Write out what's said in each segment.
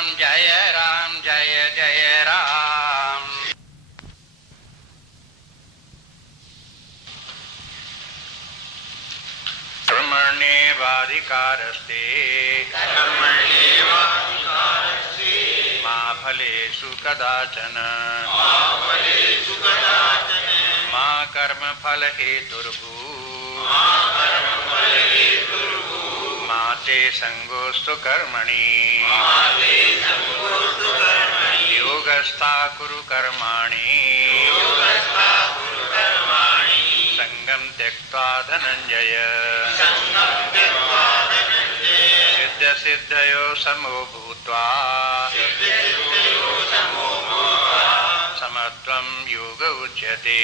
राम जय जय राम। कर्मण्येवाधिकारस्ते मा फलेषु कदाचन मा कर्मफलहेतुर्भूः मा ते संगोऽस्तु कर्मणि योगस्था कुरु कर्माणि संगं त्यक्त्वा धनञ्जय सिद्ध-सिद्धयो समो भूत्वा समत्वं योग उच्यते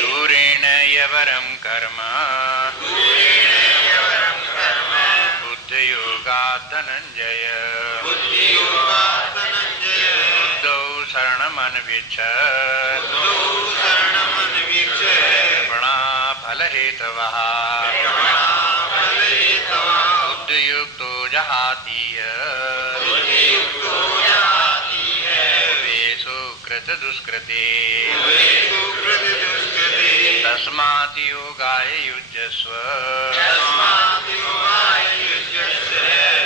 दूरेण यवरं कर्म बुद्धियोगात् धनञ्जय बुद्धौ शरणमन्विच्छ कृपणा फलहेतवः बुद्धियुक्तो जहातीय वेषु कृतदुष्कृते तस्मात् योगाय युज्यस्व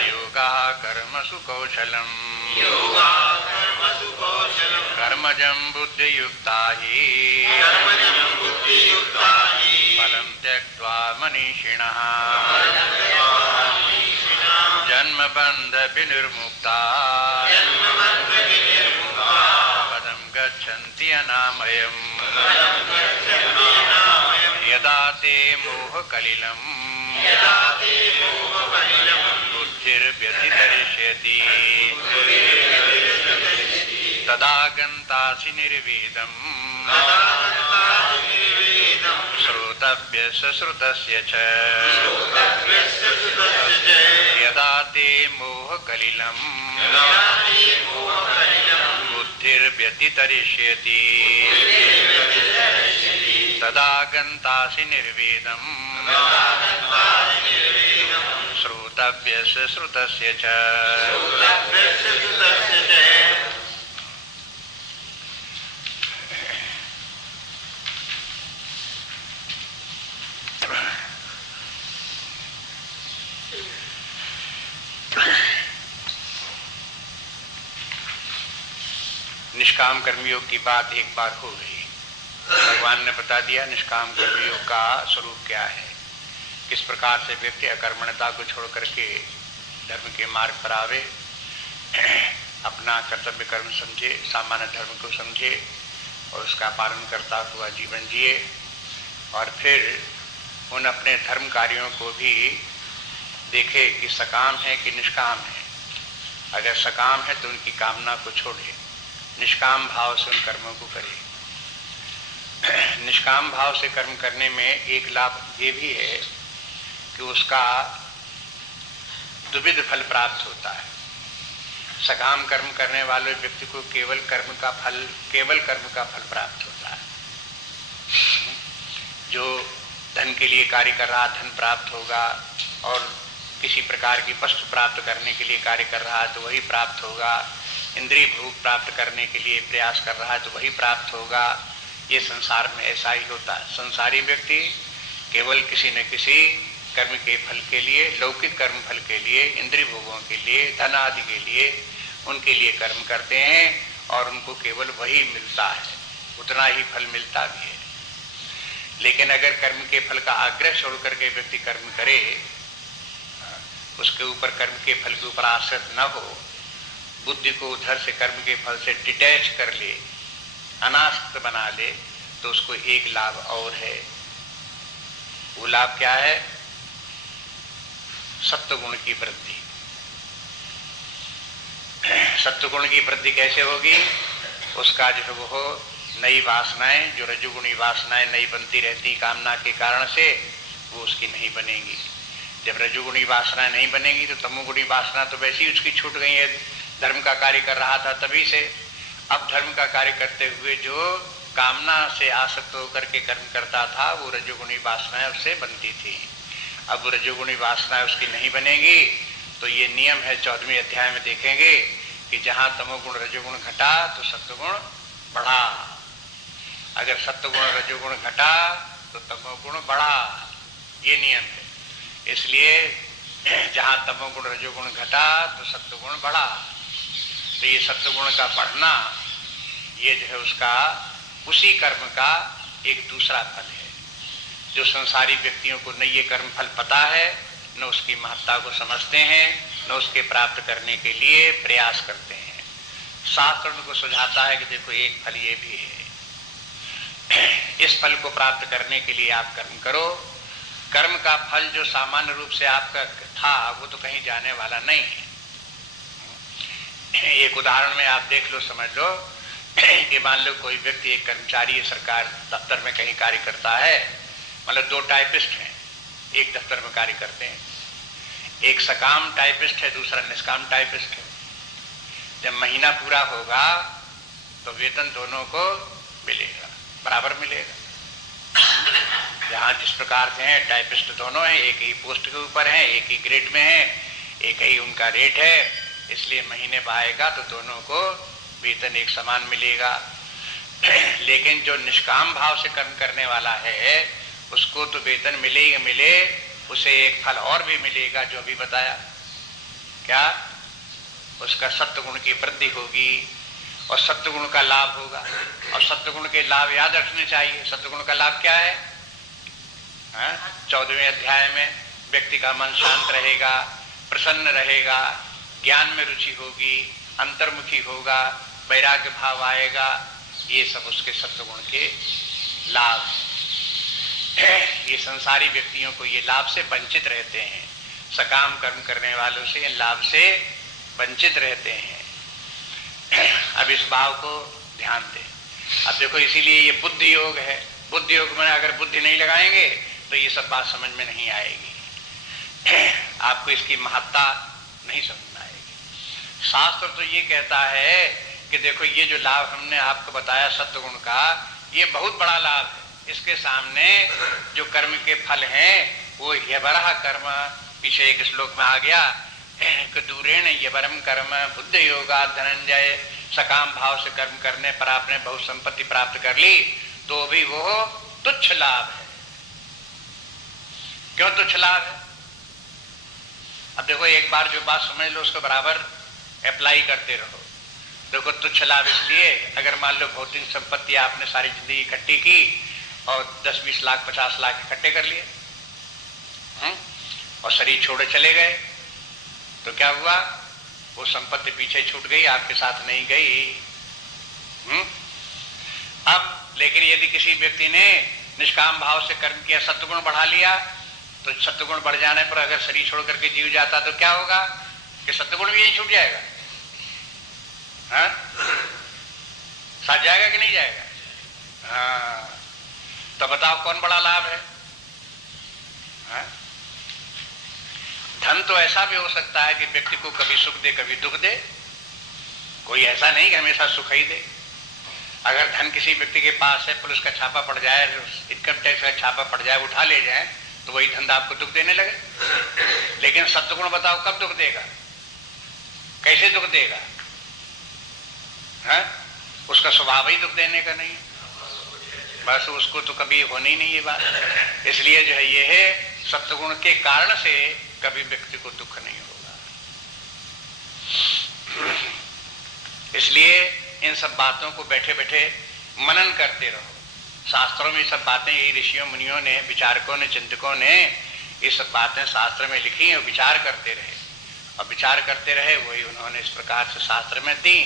योगः कर्मसु कौशलम् कर्मजं बुद्धियुक्ता हि फलं त्यक्त्वा मनीषिणः जन्मबन्ध विनिर्मुक्ता पदं गच्छन्ति अनामयम् यदा ते मोहकलिलं बुद्धिर्व्यतितरिष्यति तदा गन्तासि निर्वेदम् श्रोतव्यस्य श्रुतस्य च यदा ते मोहकलिलं बुद्धिर्व्यतितरिष्यति तदा गन्तासि निर्वेदम् श्रोतव्यस्य श्रुतस्य च। निष्काम कर्मयोग की बात एक बार हो गई। भगवान ने बता दिया निष्काम कर्मयोग का स्वरूप क्या है, किस प्रकार से व्यक्ति अकर्मण्यता को छोड़ करके धर्म के मार्ग पर आवे, अपना कर्तव्य कर्म समझे, सामान्य धर्म को समझे और उसका पालन करता हुआ जीवन जिए और फिर उन अपने धर्म कार्यों को भी देखे कि सकाम है कि निष्काम है। अगर सकाम है तो उनकी कामना को छोड़े, निष्काम भाव से उन कर्मों को करे। निष्काम भाव से कर्म करने में एक लाभ ये भी है कि उसका द्विविध फल प्राप्त होता है। सकाम कर्म करने वाले व्यक्ति को केवल कर्म का फल प्राप्त होता है। जो धन के लिए कार्य कर रहा धन प्राप्त होगा, और किसी प्रकार की वस्तु प्राप्त करने के लिए कार्य कर रहा है तो वही प्राप्त होगा। इंद्रिय भोग प्राप्त करने के लिए प्रयास कर रहा है तो वही प्राप्त होगा। ये संसार में ऐसा ही होता है। संसारी व्यक्ति केवल किसी न किसी कर्म के फल के लिए, लौकिक कर्म फल के लिए, इंद्रिय भोगों के लिए, धन आदि के लिए, उनके लिए कर्म करते हैं और उनको केवल वही मिलता है, उतना ही फल मिलता भी है। लेकिन अगर कर्म के फल का आग्रह छोड़ करके व्यक्ति कर्म करे, उसके ऊपर कर्म के फल के ऊपर आश्रित न हो, बुद्धि को उधर से कर्म के फल से डिटैच कर ले, अनासक्त बना ले, तो उसको एक लाभ और है। वो लाभ क्या है? सत्वगुण की वृद्धि। सत्वगुण की वृद्धि कैसे होगी? उसका जो है वो नई वासनाएं, जो रजोगुणी वासनाएं नई बनती रहती कामना के कारण से, वो उसकी नहीं बनेगी। जब रजोगुणी वासना नहीं बनेगी तो तमोगुणी वासना तो वैसे ही उसकी छूट गई है। धर्म का कार्य कर रहा था तभी से, अब धर्म का कार्य करते हुए जो कामना से आसक्त होकर के कर्म करता था, वो रजोगुणी वासनाएं उससे बनती थी। अब रजोगुणी वासना उसकी नहीं बनेगी तो ये नियम है 14वें अध्याय में देखेंगे कि जहां तमोगुण रजोगुण घटा तो सत्वगुण बढ़ा, अगर सत्वगुण रजोगुण घटा तो तमोगुण बढ़ा, ये नियम है। इसलिए जहां तमोगुण रजोगुण घटा तो सत्वगुण बढ़ा। तो ये सत्वगुण का बढ़ना ये जो है उसका उसी कर्म का एक दूसरा फल है। जो संसारी व्यक्तियों को न ये कर्म फल पता है, न उसकी महत्ता को समझते हैं, न उसके प्राप्त करने के लिए प्रयास करते हैं। शास्त्र उनको सुझाता है कि देखो एक फल ये भी है, इस फल को प्राप्त करने के लिए आप कर्म करो। कर्म का फल जो सामान्य रूप से आपका था वो तो कहीं जाने वाला नहीं है। एक उदाहरण में आप देख लो, समझ लो कि मान लो कोई व्यक्ति, एक कर्मचारी सरकार दफ्तर में कहीं कार्य करता है, मतलब 2 टाइपिस्ट हैं, एक दफ्तर में कार्य करते हैं, एक सकाम टाइपिस्ट है, दूसरा निष्काम टाइपिस्ट है। जब महीना पूरा होगा तो वेतन दोनों को मिलेगा, बराबर मिलेगा। जहां जिस प्रकार से हैं टाइपिस्ट दोनों हैं, एक ही पोस्ट के ऊपर हैं, एक ही ग्रेड में हैं, एक ही उनका रेट है, इसलिए महीने पर आएगा तो दोनों को वेतन एक समान मिलेगा। लेकिन जो निष्काम भाव से कर्म करने वाला है उसको तो वेतन मिलेगा, मिले उसे एक फल और भी मिलेगा जो अभी बताया, क्या उसका सत्वगुण की वृद्धि होगी और सत्वगुण का लाभ होगा। और सत्वगुण के लाभ याद रखने चाहिए। सत्वगुण का लाभ क्या है? 14वें अध्याय में व्यक्ति का मन शांत रहेगा, प्रसन्न रहेगा, ज्ञान में रुचि होगी, अंतर्मुखी होगा, वैराग्य भाव आएगा, ये सब उसके सत्वगुण के लाभ। ये संसारी व्यक्तियों को ये लाभ से वंचित रहते हैं, सकाम कर्म करने वालों से इन लाभ से वंचित रहते हैं। अब इस भाव को ध्यान दें। अब देखो इसीलिए ये बुद्धि योग है। बुद्धि योग में अगर बुद्धि नहीं लगाएंगे तो ये सब बात समझ में नहीं आएगी, आपको इसकी महत्ता नहीं समझ में आएगी। शास्त्र तो ये कहता है कि देखो ये जो लाभ हमने आपको बताया सत्वगुण का, ये बहुत बड़ा लाभ है। इसके सामने जो कर्म के फल हैं वो यबरह कर्म, पीछे एक श्लोक में आ गया कि दूरेण यबरम कर्म बुद्ध योगा धनंजय, सकाम भाव से कर्म करने पर आपने बहुत संपत्ति प्राप्त कर ली तो भी वो तुच्छ लाभ है। क्यों तुच्छ लाभ है? अब देखो एक बार जो बात समझ लो उसको बराबर अप्लाई करते रहो। देखो तुच्छ लाभ इसलिए, अगर मान लो भौतिक संपत्ति आपने सारी जिंदगी इकट्ठी की और 10-20 लाख 50 लाख इकट्ठे कर लिए और शरीर छोड़े चले गए तो क्या हुआ? वो संपत्ति पीछे छूट गई, आपके साथ नहीं गई। अब लेकिन यदि किसी व्यक्ति ने निष्काम भाव से कर्म किया, सत्वगुण बढ़ा लिया, तो सत्वगुण बढ़ जाने पर अगर शरीर छोड़ करके जीव जाता तो क्या होगा कि सत्वगुण भी यही छूट जाएगा, साथ जाएगा कि नहीं जाएगा? हाँ, तो बताओ कौन बड़ा लाभ है? धन तो ऐसा भी हो सकता है कि व्यक्ति को कभी सुख दे कभी दुख दे, कोई ऐसा नहीं कि हमेशा सुख ही दे। अगर धन किसी व्यक्ति के पास है, पुलिस का छापा पड़ जाए, इनकम टैक्स का छापा पड़ जाए, उठा ले जाए तो वही धंधा आपको दुख देने लगे। लेकिन सत्वगुण बताओ कब दुख देगा, कैसे दुख देगा? उसका स्वभाव ही दुख देने का नहीं, बस उसको तो कभी होनी नहीं ये बात। इसलिए जो है ये है सत्वगुण के कारण से कभी व्यक्ति को दुख नहीं होगा। इसलिए इन सब बातों को बैठे बैठे मनन करते रहो। शास्त्रों में सब बातें यही ऋषियों मुनियों ने, विचारकों ने, चिंतकों ने ये सब बातें शास्त्र में लिखी और विचार करते रहे और विचार करते रहे, वही उन्होंने इस प्रकार से शास्त्र में दी।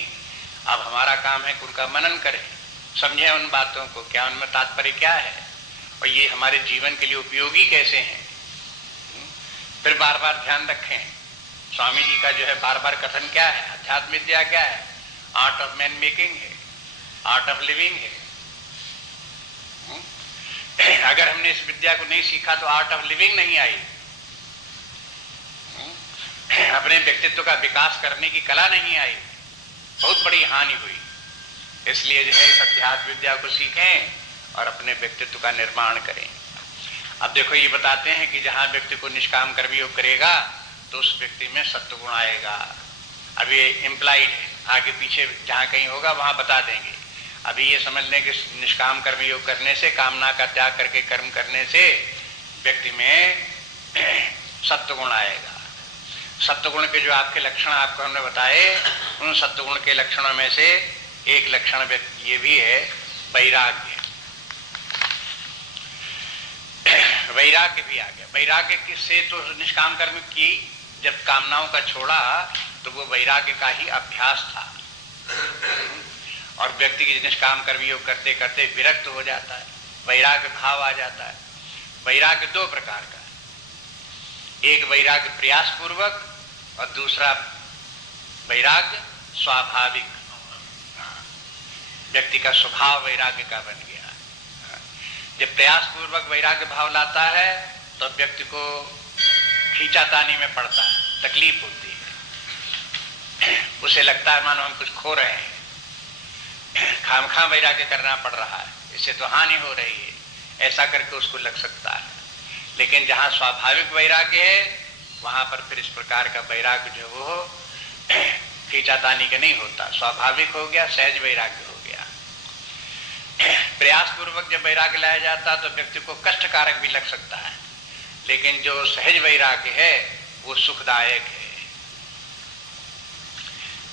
अब हमारा काम है कि उनका मनन करें, समझें उन बातों को, क्या उनमें तात्पर्य क्या है और ये हमारे जीवन के लिए उपयोगी कैसे हैं। फिर बार बार ध्यान रखें, स्वामी जी का जो है बार बार कथन क्या है, अध्यात्म विद्या क्या है? आर्ट ऑफ मैन मेकिंग है, आर्ट ऑफ लिविंग है। अगर हमने इस विद्या को नहीं सीखा तो आर्ट ऑफ लिविंग नहीं आई, अपने व्यक्तित्व का विकास करने की कला नहीं आई, बहुत बड़ी हानि हुई। इसलिए जो है इस अध्यात्म विद्या को सीखें और अपने व्यक्तित्व का निर्माण करें। अब देखो ये बताते हैं कि जहां व्यक्ति को निष्काम कर्म योग करेगा तो उस व्यक्ति में सत्वगुण आएगा। अब ये इम्प्लाइड है, आगे पीछे जहाँ कहीं होगा वहाँ बता देंगे। अभी ये समझ लें कि निष्काम कर्म योग करने से, कामना का त्याग करके कर्म करने से व्यक्ति में सत्वगुण आएगा। सत्वगुण के जो आपके लक्षण आपको हमने बताए, उन सत्वगुण के लक्षणों में से एक लक्षण ये भी है वैराग्य। वैराग्य भी आ गया। वैराग्य किससे? तो निष्काम कर्म की जब कामनाओं का छोड़ा तो वो वैराग्य का ही अभ्यास था। और व्यक्ति की निष्काम कर्म योग करते करते विरक्त हो जाता है, वैराग्य भाव आ जाता है। वैराग्य दो प्रकार का, एक वैराग्य प्रयास पूर्वक और दूसरा वैराग्य स्वाभाविक। व्यक्ति का स्वभाव वैराग्य का बन गया। जब प्रयास पूर्वक वैराग्य भाव लाता है तो व्यक्ति को खींचातानी में पड़ता है, तकलीफ होती है, उसे लगता है मानो हम कुछ खो रहे हैं, खामखा वैराग्य करना पड़ रहा है, इससे तो हानि हो रही है, ऐसा करके उसको लग सकता है। लेकिन जहाँ स्वाभाविक वैराग्य है वहां पर फिर इस प्रकार का वैराग्य जो वो खींचातानी का नहीं होता, स्वाभाविक हो गया, सहज वैराग्य हो गया। प्रयास पूर्वक जब वैराग्य लाया जाता तो व्यक्ति को कष्टकारक भी लग सकता है, लेकिन जो सहज वैराग्य है वो सुखदायक है।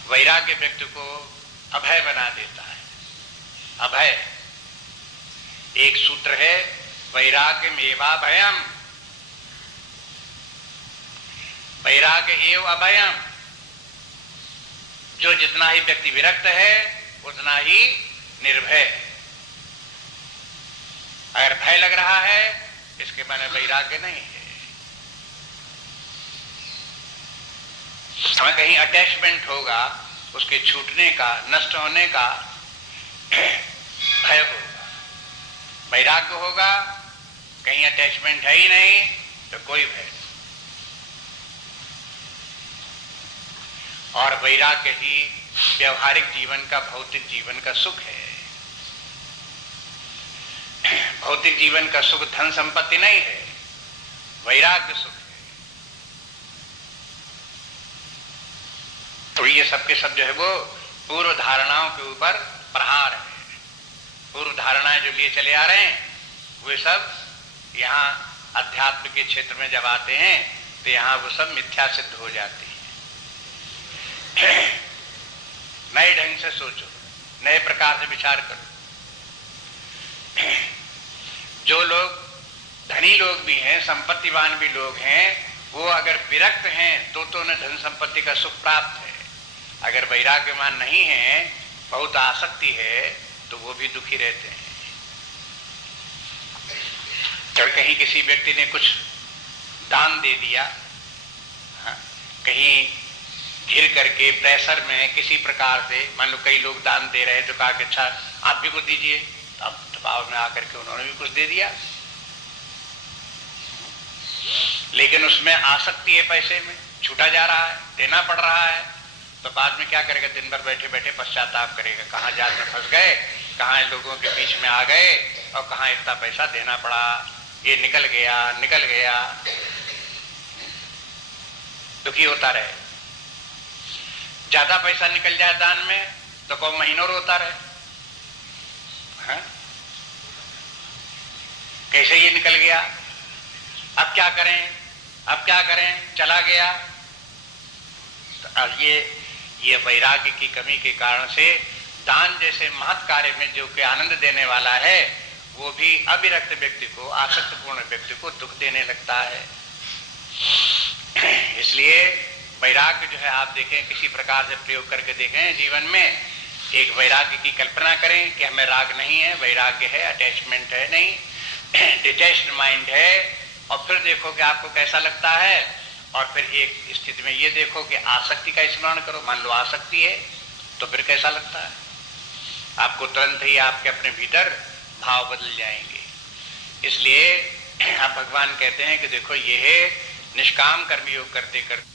वैराग्य व्यक्ति को अभय बना देता है। अभय एक सूत्र है, वैराग्य मेवाभयम, वैराग्य एव अभयम। जो जितना ही व्यक्ति विरक्त है उतना ही निर्भय। अगर भय लग रहा है इसके माने वैराग्य नहीं है। हमें कहीं अटैचमेंट होगा, उसके छूटने का, नष्ट होने का भय होगा। वैराग्य होगा, कहीं अटैचमेंट है ही नहीं तो कोई भय। और वैराग्य ही व्यवहारिक जीवन का, भौतिक जीवन का सुख है। भौतिक जीवन का सुख धन संपत्ति नहीं है, वैराग्य सुख है। तो ये सबके सब जो है वो पूर्व धारणाओं के ऊपर प्रहार है। पूर्व धारणाएं जो लिए चले आ रहे हैं वे सब यहाँ अध्यात्म के क्षेत्र में जब आते हैं तो यहाँ वो सब मिथ्या सिद्ध हो जाती है। नए ढंग से सोचो, नए प्रकार से विचार करो। जो लोग धनी लोग भी हैं, संपत्तिवान भी लोग हैं, वो अगर विरक्त हैं तो उन्हें धन संपत्ति का सुख प्राप्त है। अगर वैराग्यवान नहीं है, बहुत आसक्ति है, तो वो भी दुखी रहते हैं। और कहीं किसी व्यक्ति ने कुछ दान दे दिया, कहीं घिर करके प्रेशर में किसी प्रकार से, मान लो कई लोग दान दे रहे हैं तो कहा कि अच्छा आप भी कुछ दीजिए, तो अब दबाव में आकर के उन्होंने भी कुछ दे दिया। लेकिन उसमें आसक्ति है, पैसे में छूटा जा रहा है, देना पड़ रहा है, तो बाद में क्या करेगा? दिन भर बैठे बैठे पश्चाताप करेगा, कहाँ जाल में फंस गए, कहाँ लोगों के बीच में आ गए और कहाँ इतना पैसा देना पड़ा, ये निकल गया, दुखी होता रहे। ज्यादा पैसा निकल जाए दान में तो कौन महीनों रोता रहे, हाँ? कैसे ये निकल गया, अब क्या करें, चला गया। तो अब ये वैराग्य की कमी के कारण से दान जैसे महत् कार्य में जो कि आनंद देने वाला है वो भी अविरक्त व्यक्ति को, आसक्तपूर्ण व्यक्ति को दुख देने लगता है। इसलिए वैराग्य जो है आप देखें, किसी प्रकार से प्रयोग करके देखें जीवन में। एक वैराग्य की कल्पना करें कि हमें राग नहीं है, वैराग्य है, अटैचमेंट है नहीं, डिटैच्ड माइंड है। और फिर देखो कि आपको कैसा लगता है। और फिर एक स्थिति में ये देखो कि आसक्ति का स्मरण करो। मान लो आसक्ति है तो फिर कैसा लगता है आपको? तुरंत ही आपके अपने भीतर भाव बदल जाएंगे। इसलिए आप भगवान कहते हैं कि देखो ये है निष्काम कर्मयोग करते करते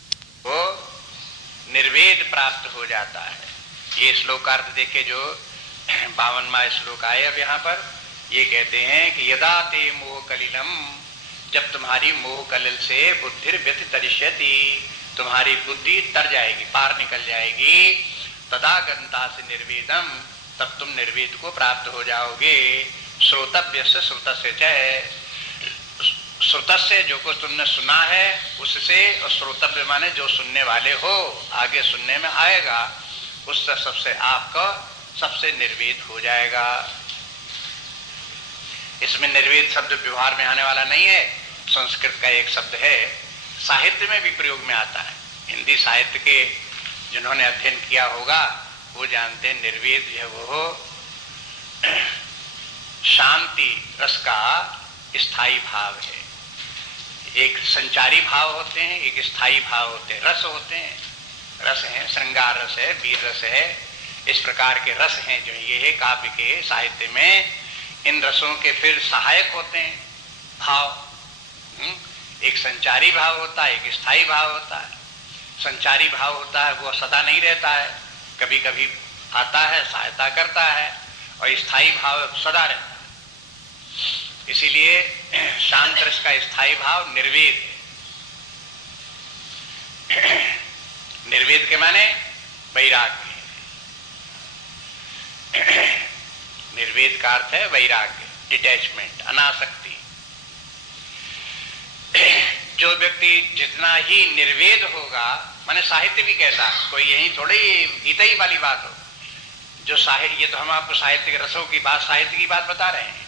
वो निर्वेद प्राप्त हो जाता है। ये श्लोकार्थ देखे जो 52वां श्लोक आए अब यहाँ पर, ये कहते हैं कि यदा ते मोह कलिलम, जब तुम्हारी मोह कलिल से बुद्धि व्यतितरिष्यति, तुम्हारी बुद्धि तर जाएगी, पार निकल जाएगी, तदा गंता से निर्वेदम, तब तुम निर्वेद को प्राप्त हो जाओगे। श्रोतव्य से श्रुतस्य च, श्रुतस्य जो कुछ तुमने सुना है उससे, और श्रोतव्य माने जो सुनने वाले हो, आगे सुनने में आएगा, उससे सबसे आपका सबसे निर्वेद हो जाएगा। इसमें निर्वेद शब्द व्यवहार में आने वाला नहीं है, संस्कृत का एक शब्द है, साहित्य में भी प्रयोग में आता है। हिंदी साहित्य के जिन्होंने अध्ययन किया होगा वो जानते हैं निर्वेद जो है वो शांति रस का स्थायी भाव है। एक संचारी भाव होते हैं, एक स्थायी भाव होते हैं, रस होते हैं, रस हैं, श्रृंगार रस है, वीर रस है, इस प्रकार के रस हैं जो ये है काव्य के साहित्य में। इन रसों के फिर सहायक होते हैं भाव। एक संचारी भाव होता है, एक स्थायी भाव होता है। संचारी भाव होता है वो सदा नहीं रहता है, कभी कभी आता है, सहायता करता है, और स्थायी भाव सदा रहता है। इसीलिए शांत रस का स्थायी भाव निर्वेद है। निर्वेद के माने वैराग्य। निर्वेद का अर्थ है वैराग्य, डिटैचमेंट, अनासक्ति। जो व्यक्ति जितना ही निर्वेद होगा, माने साहित्य भी कहता है, कोई यही थोड़ी गीता ही वाली बात हो, जो साहित्य, ये तो हम आपको साहित्य के रसों की बात, साहित्य की बात बता रहे हैं।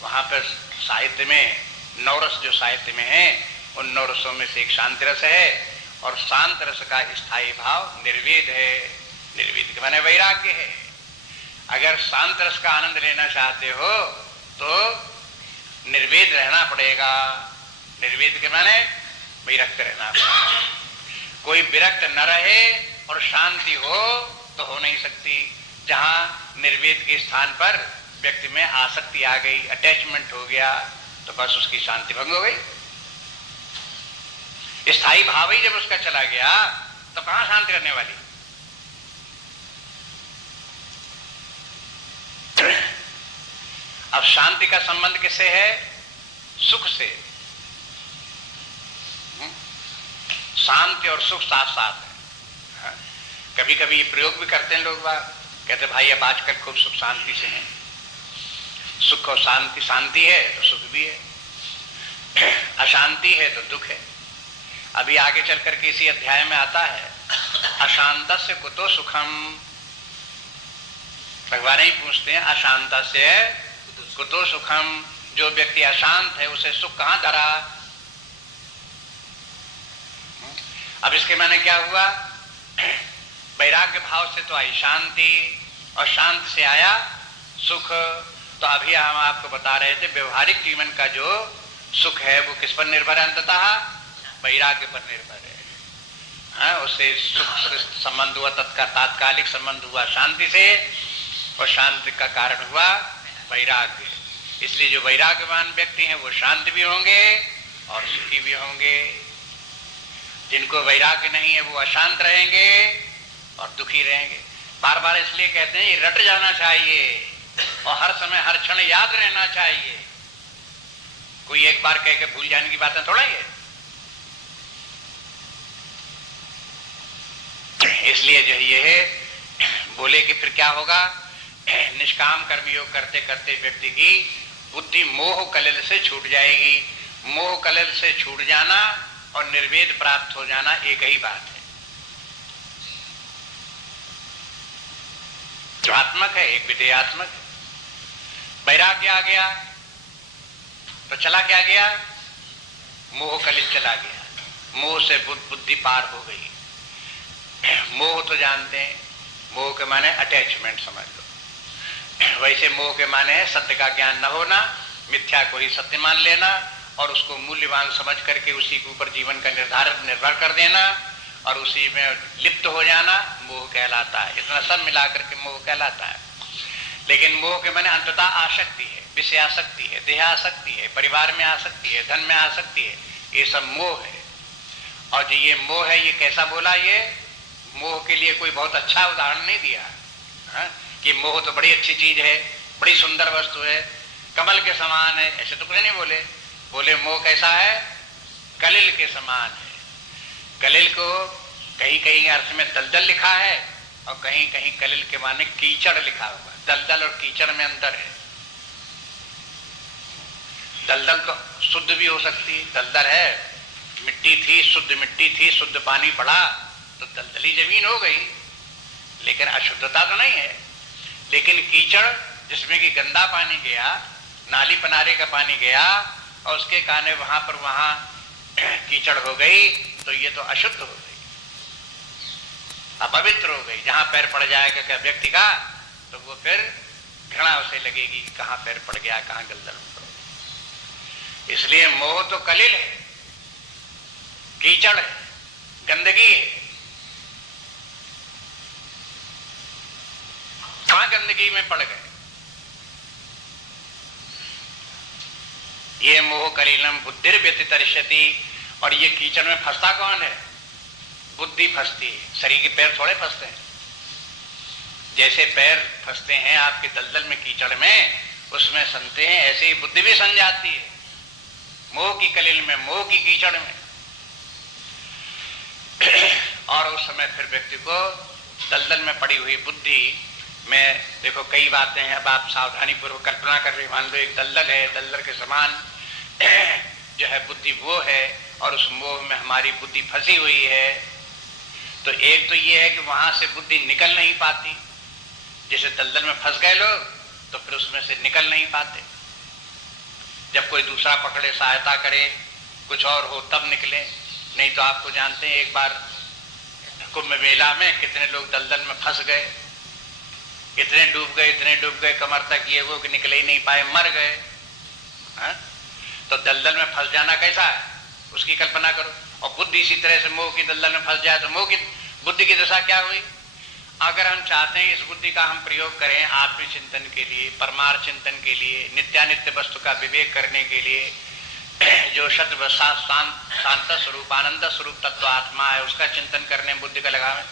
वहां पर साहित्य में 9 रस जो साहित्य में है, उन 9 रसों में से एक शांति रस है, और शांत रस का स्थायी भाव निर्वेद है। निर्वेद के माने वैराग्य है। अगर शांत रस का आनंद लेना चाहते हो तो निर्वेद रहना पड़ेगा। निर्वेद के माने विरक्त रहना पड़ेगा। कोई विरक्त न रहे और शांति हो तो हो नहीं सकती। जहां निर्वेद के स्थान पर व्यक्ति में आसक्ति आ गई, अटैचमेंट हो गया, तो बस उसकी शांति भंग हो गई। स्थायी भाव ही जब उसका चला गया तो कहां शांति रहने वाली। अब शांति का संबंध किससे है? सुख से। शांति और सुख साथ साथ है। कभी कभी ये प्रयोग भी करते हैं लोग, कहते भाई अब आजकल खूब सुख शांति से हैं। सुख और शांति, शांति है तो सुख भी है, अशांति है तो दुख है। अभी आगे चल करके इसी अध्याय में आता है, अशांतस्य कुतो सुखम। भगवान ही पूछते हैं, अशांतस्य कुतो सुखम। जो व्यक्ति अशांत है उसे सुख कहां धरा। अब इसके माने क्या हुआ? वैराग्य भाव से तो आई शांति, और शांति से आया सुख। तो अभी हम आपको बता रहे थे व्यवहारिक जीवन का जो सुख है वो किस पर निर्भर है? अंततः वैराग्य पर निर्भर है। उससे सुख से संबंध हुआ, तत्का तात्कालिक संबंध हुआ शांति से, और शांति का कारण हुआ वैराग्य। इसलिए जो वैराग्यवान व्यक्ति हैं वो शांत भी होंगे और सुखी भी होंगे। जिनको वैराग्य नहीं है वो अशांत रहेंगे और दुखी रहेंगे। बार बार इसलिए कहते हैं ये रट जाना चाहिए और हर समय हर क्षण याद रहना चाहिए। कोई एक बार कह के भूल जाने की बातें थोड़ा ही है। इसलिए जो ये है, बोले कि फिर क्या होगा? निष्काम कर्मयोग करते करते व्यक्ति की बुद्धि मोह कलिल से छूट जाएगी। मोह कलिल से छूट जाना और निर्वेद प्राप्त हो जाना एक ही बात है। ज्ञात्मक है, एक विधेयात्मक है। वैराग्य आ गया तो चला क्या गया? मोह कलिल चला गया। मोह से बुद्धि पार हो गई। मोह तो जानते हैं, मोह के माने अटैचमेंट समझ लो। वैसे मोह के माने है सत्य का ज्ञान न होना, मिथ्या को ही सत्य मान लेना और उसको मूल्यवान समझ करके उसी के ऊपर जीवन का निर्भर कर देना और उसी में लिप्त हो जाना मोह कहलाता है। इतना सब मिला करके मोह कहलाता है। लेकिन मोह के माने अंततः आसक्ति है, विषय आसक्ति है, देह आसक्ति है, परिवार में आसक्ति है, धन में आसक्ति है, ये सब मोह है। और जो ये मोह है ये कैसा बोला? ये मोह के लिए कोई बहुत अच्छा उदाहरण नहीं दिया है कि मोह तो बड़ी अच्छी चीज है, बड़ी सुंदर वस्तु है, कमल के समान है, ऐसे तो कुछ नहीं बोले। बोले मोह कैसा है? कलिल के समान है। कलिल को कहीं कहीं अर्थ में दलदल लिखा है और कहीं कहीं कलिल के माने कीचड़ लिखा हुआ। दलदल और कीचड़ में अंतर है। दलदल तो शुद्ध भी हो सकती है, दलदल है, मिट्टी थी, शुद्ध मिट्टी थी, शुद्ध पानी पड़ा तो दलदली जमीन हो गई, लेकिन अशुद्धता तो नहीं है। लेकिन कीचड़ जिसमें कि गंदा पानी गया, नाली पनारे का पानी गया और उसके कारण वहां कीचड़ हो गई, तो ये तो अशुद्ध हो गई, अपवित्र हो गई। जहां पैर पड़ जाएगा व्यक्ति का तो वो फिर घृणा उसे लगेगी, कहां पैर पड़ गया, कहां दलदल में पड़ गया। इसलिए मोह तो कलिल है, कीचड़ है, गंदगी है। कहां गंदगी में पड़ गए? ये मोह कलिलम बुद्धिर व्यतितरिष्यति। और ये कीचड़ में फंसता कौन है? बुद्धि फंसती है, शरीर के पैर थोड़े फंसते हैं। जैसे पैर फंसते हैं आपके दलदल में, कीचड़ में, उसमें सनते हैं, ऐसे ही बुद्धि भी सन जाती है मोह की कलिल में, मोह की कीचड़ में। और उस समय फिर व्यक्ति को दलदल में पड़ी हुई बुद्धि में देखो कई बातें हैं। अब आप सावधानी पूर्वक कल्पना कर रहे, मान लो एक दलदल है, दलदल के समान जो है बुद्धि वो है और उस मोह में हमारी बुद्धि फंसी हुई है। तो एक तो ये है कि वहां से बुद्धि निकल नहीं पाती। जैसे दलदल में फंस गए लोग तो फिर उसमें से निकल नहीं पाते। जब कोई दूसरा पकड़े, सहायता करे, कुछ और हो तब निकले, नहीं तो आपको जानते हैं एक बार कुंभ मेला में कितने लोग दलदल में फंस गए, इतने डूब गए कमर तक, ये वो कि निकले ही नहीं पाए, मर गए। तो दलदल में फंस जाना कैसा है उसकी कल्पना करो। और बुद्धि इसी तरह से मोह की दलदल में फंस जाए तो मोह की बुद्धि की दशा क्या हुई? अगर हम चाहते हैं इस बुद्धि का हम प्रयोग करें आत्मचिंतन के लिए, परमार्थ चिंतन के लिए, नित्यानित्य वस्तु का विवेक करने के लिए, जो शत शांत स्वरूप आनंद स्वरूप तत्व आत्मा है उसका चिंतन करने में बुद्धि का लगावे,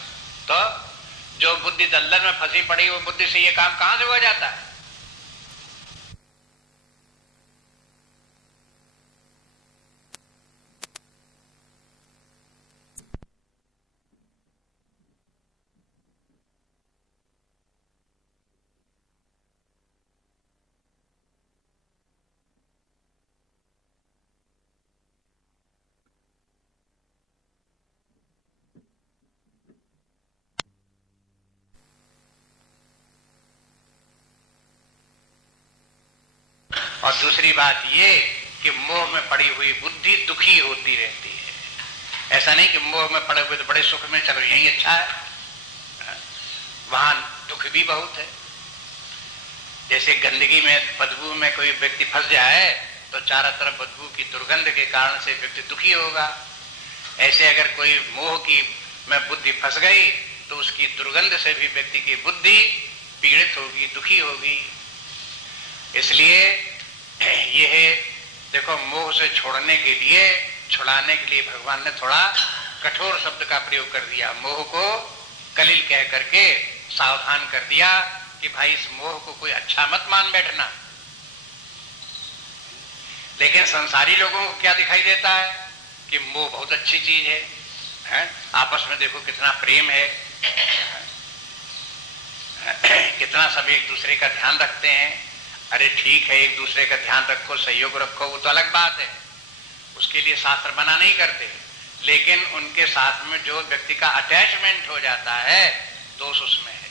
तो जो बुद्धि दलदल में फंसी पड़ी वो बुद्धि से ये काम कहां से हो जाता है? और दूसरी बात ये कि मोह में पड़ी हुई बुद्धि दुखी होती रहती है। ऐसा नहीं कि मोह में पड़े हुए तो बड़े सुख में, चलो यही अच्छा है, वहां दुख भी बहुत है। जैसे गंदगी में, बदबू में कोई व्यक्ति फंस जाए तो चारों तरफ बदबू की दुर्गंध के कारण से व्यक्ति दुखी होगा। ऐसे अगर कोई मोह की में बुद्धि फंस गई तो उसकी दुर्गंध से भी व्यक्ति की बुद्धि पीड़ित होगी, दुखी होगी। इसलिए यह देखो मोह से छोड़ने के लिए, छुड़ाने के लिए भगवान ने थोड़ा कठोर शब्द का प्रयोग कर दिया। मोह को कलिल कह करके सावधान कर दिया कि भाई इस मोह को कोई अच्छा मत मान बैठना। लेकिन संसारी लोगों को क्या दिखाई देता है कि मोह बहुत अच्छी चीज है? आपस में देखो कितना प्रेम है, कितना सब एक दूसरे का ध्यान रखते हैं। अरे ठीक है, एक दूसरे का ध्यान रखो, सहयोग रखो, वो तो अलग बात है, उसके लिए शास्त्र मना नहीं करते। लेकिन उनके साथ में जो व्यक्ति का अटैचमेंट हो जाता है दोष उसमें है।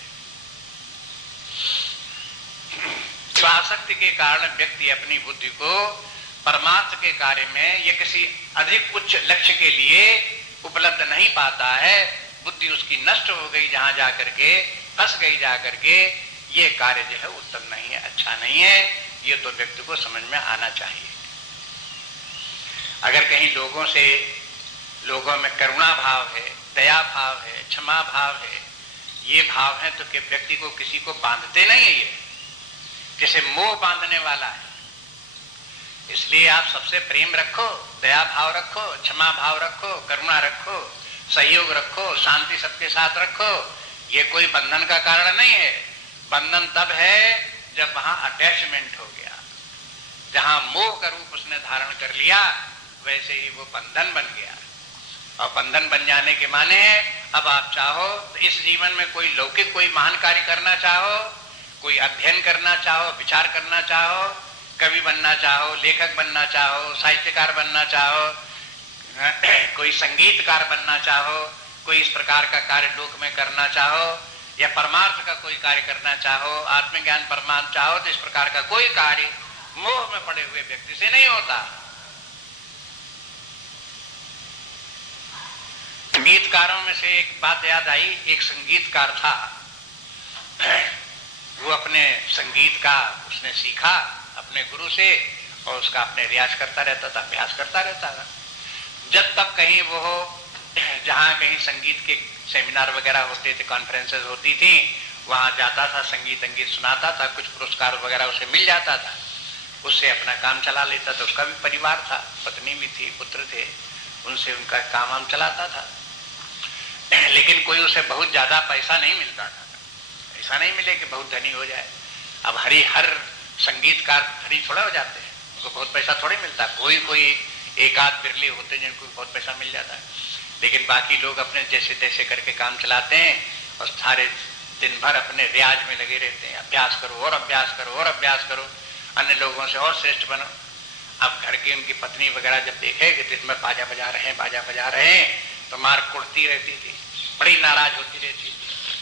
आसक्ति के कारण व्यक्ति अपनी बुद्धि को परमार्थ के कार्य में या किसी अधिक उच्च लक्ष्य के लिए उपलब्ध नहीं पाता है। बुद्धि उसकी नष्ट हो गई, जहां जाकर के फंस गई, जाकर के ये कार्य जो है उत्तम नहीं है, अच्छा नहीं है। ये तो व्यक्ति को समझ में आना चाहिए। अगर कहीं लोगों में करुणा भाव है, दया भाव है, क्षमा भाव है, ये भाव है तो कि व्यक्ति को किसी को बांधते नहीं है, ये जैसे मोह बांधने वाला है। इसलिए आप सबसे प्रेम रखो, दया भाव रखो, क्षमा भाव रखो, करुणा रखो, सहयोग रखो, शांति सबके साथ रखो। ये कोई बंधन का कारण नहीं है। बंधन तब है जब वहां अटैचमेंट हो गया, जहां मोह का रूप उसने धारण कर लिया वैसे ही वो बंधन बन गया। और बंधन बन जाने के माने अब आप चाहो तो इस जीवन में कोई लौकिक कोई महान कार्य करना चाहो, कोई अध्ययन करना चाहो, विचार करना चाहो, कवि बनना चाहो, लेखक बनना चाहो, साहित्यकार बनना चाहो, कोई संगीतकार बनना चाहो, कोई इस प्रकार का कार्य लोक में करना चाहो, या परमार्थ का कोई कार्य करना चाहो, आत्मज्ञान परमार्थ चाहो, तो इस प्रकार का कोई कार्य मोह में पड़े हुए व्यक्ति से नहीं होता। संगीतकारों में से एक बात याद आई, एक संगीतकार था, वो अपने संगीत का उसने सीखा अपने गुरु से और उसका अपने रियाज करता रहता था, अभ्यास करता रहता था। जब तक कहीं वो जहां कहीं संगीत के सेमिनार वगैरह होते थे, कॉन्फ्रेंसेस होती थी, वहां जाता था, संगीत सुनाता था, कुछ पुरस्कार वगैरह उसे मिल जाता था, उससे अपना काम चला लेता था। उसका भी परिवार था, पत्नी भी थी, पुत्र थे, उनसे उनका काम वाम चलाता था। लेकिन कोई उसे बहुत ज्यादा पैसा नहीं मिलता था। ऐसा नहीं मिले कि बहुत धनी हो जाए। अब हर संगीतकार धनी थोड़ा हो जाते हैं, उनको बहुत पैसा थोड़ी मिलता है। कोई एक आध बिरले होते हैं जिनको बहुत पैसा मिल जाता है, लेकिन बाकी लोग अपने जैसे तैसे करके काम चलाते हैं और सारे दिन भर अपने रियाज में लगे रहते हैं। अभ्यास करो और अभ्यास करो और अभ्यास करो, अन्य लोगों से और श्रेष्ठ बनो। अब घर की उनकी पत्नी वगैरह जब देखे कि इसमें बाजा बजा रहे हैं तो मार कुड़ती रहती थी, बड़ी नाराज होती रहती थी।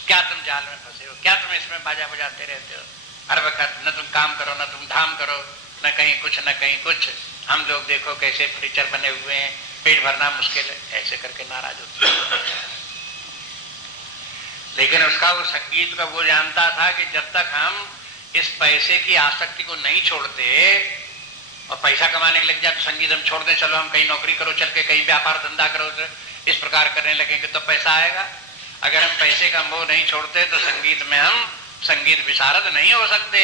क्या तुम जाल में फंसे हो, क्या तुम इसमें बाजा बजाते रहते हो, हर वक्त न तुम काम करो, न तुम धाम करो, न कहीं कुछ न कहीं कुछ। हम लोग देखो कैसे फर्नीचर बने हुए हैं, पेट भरना मुश्किल है, ऐसे करके नाराज होती है। लेकिन उसका वो संगीत का वो जानता था कि जब तक हम इस पैसे की आसक्ति को नहीं छोड़ते और पैसा कमाने के लग जाए तो संगीत हम छोड़ दें, चलो हम कहीं नौकरी करो, चल के कहीं व्यापार धंधा करो, इस प्रकार करने लगेंगे तो पैसा आएगा। अगर हम पैसे का मोह नहीं छोड़ते तो संगीत में हम संगीत विशारद नहीं हो सकते।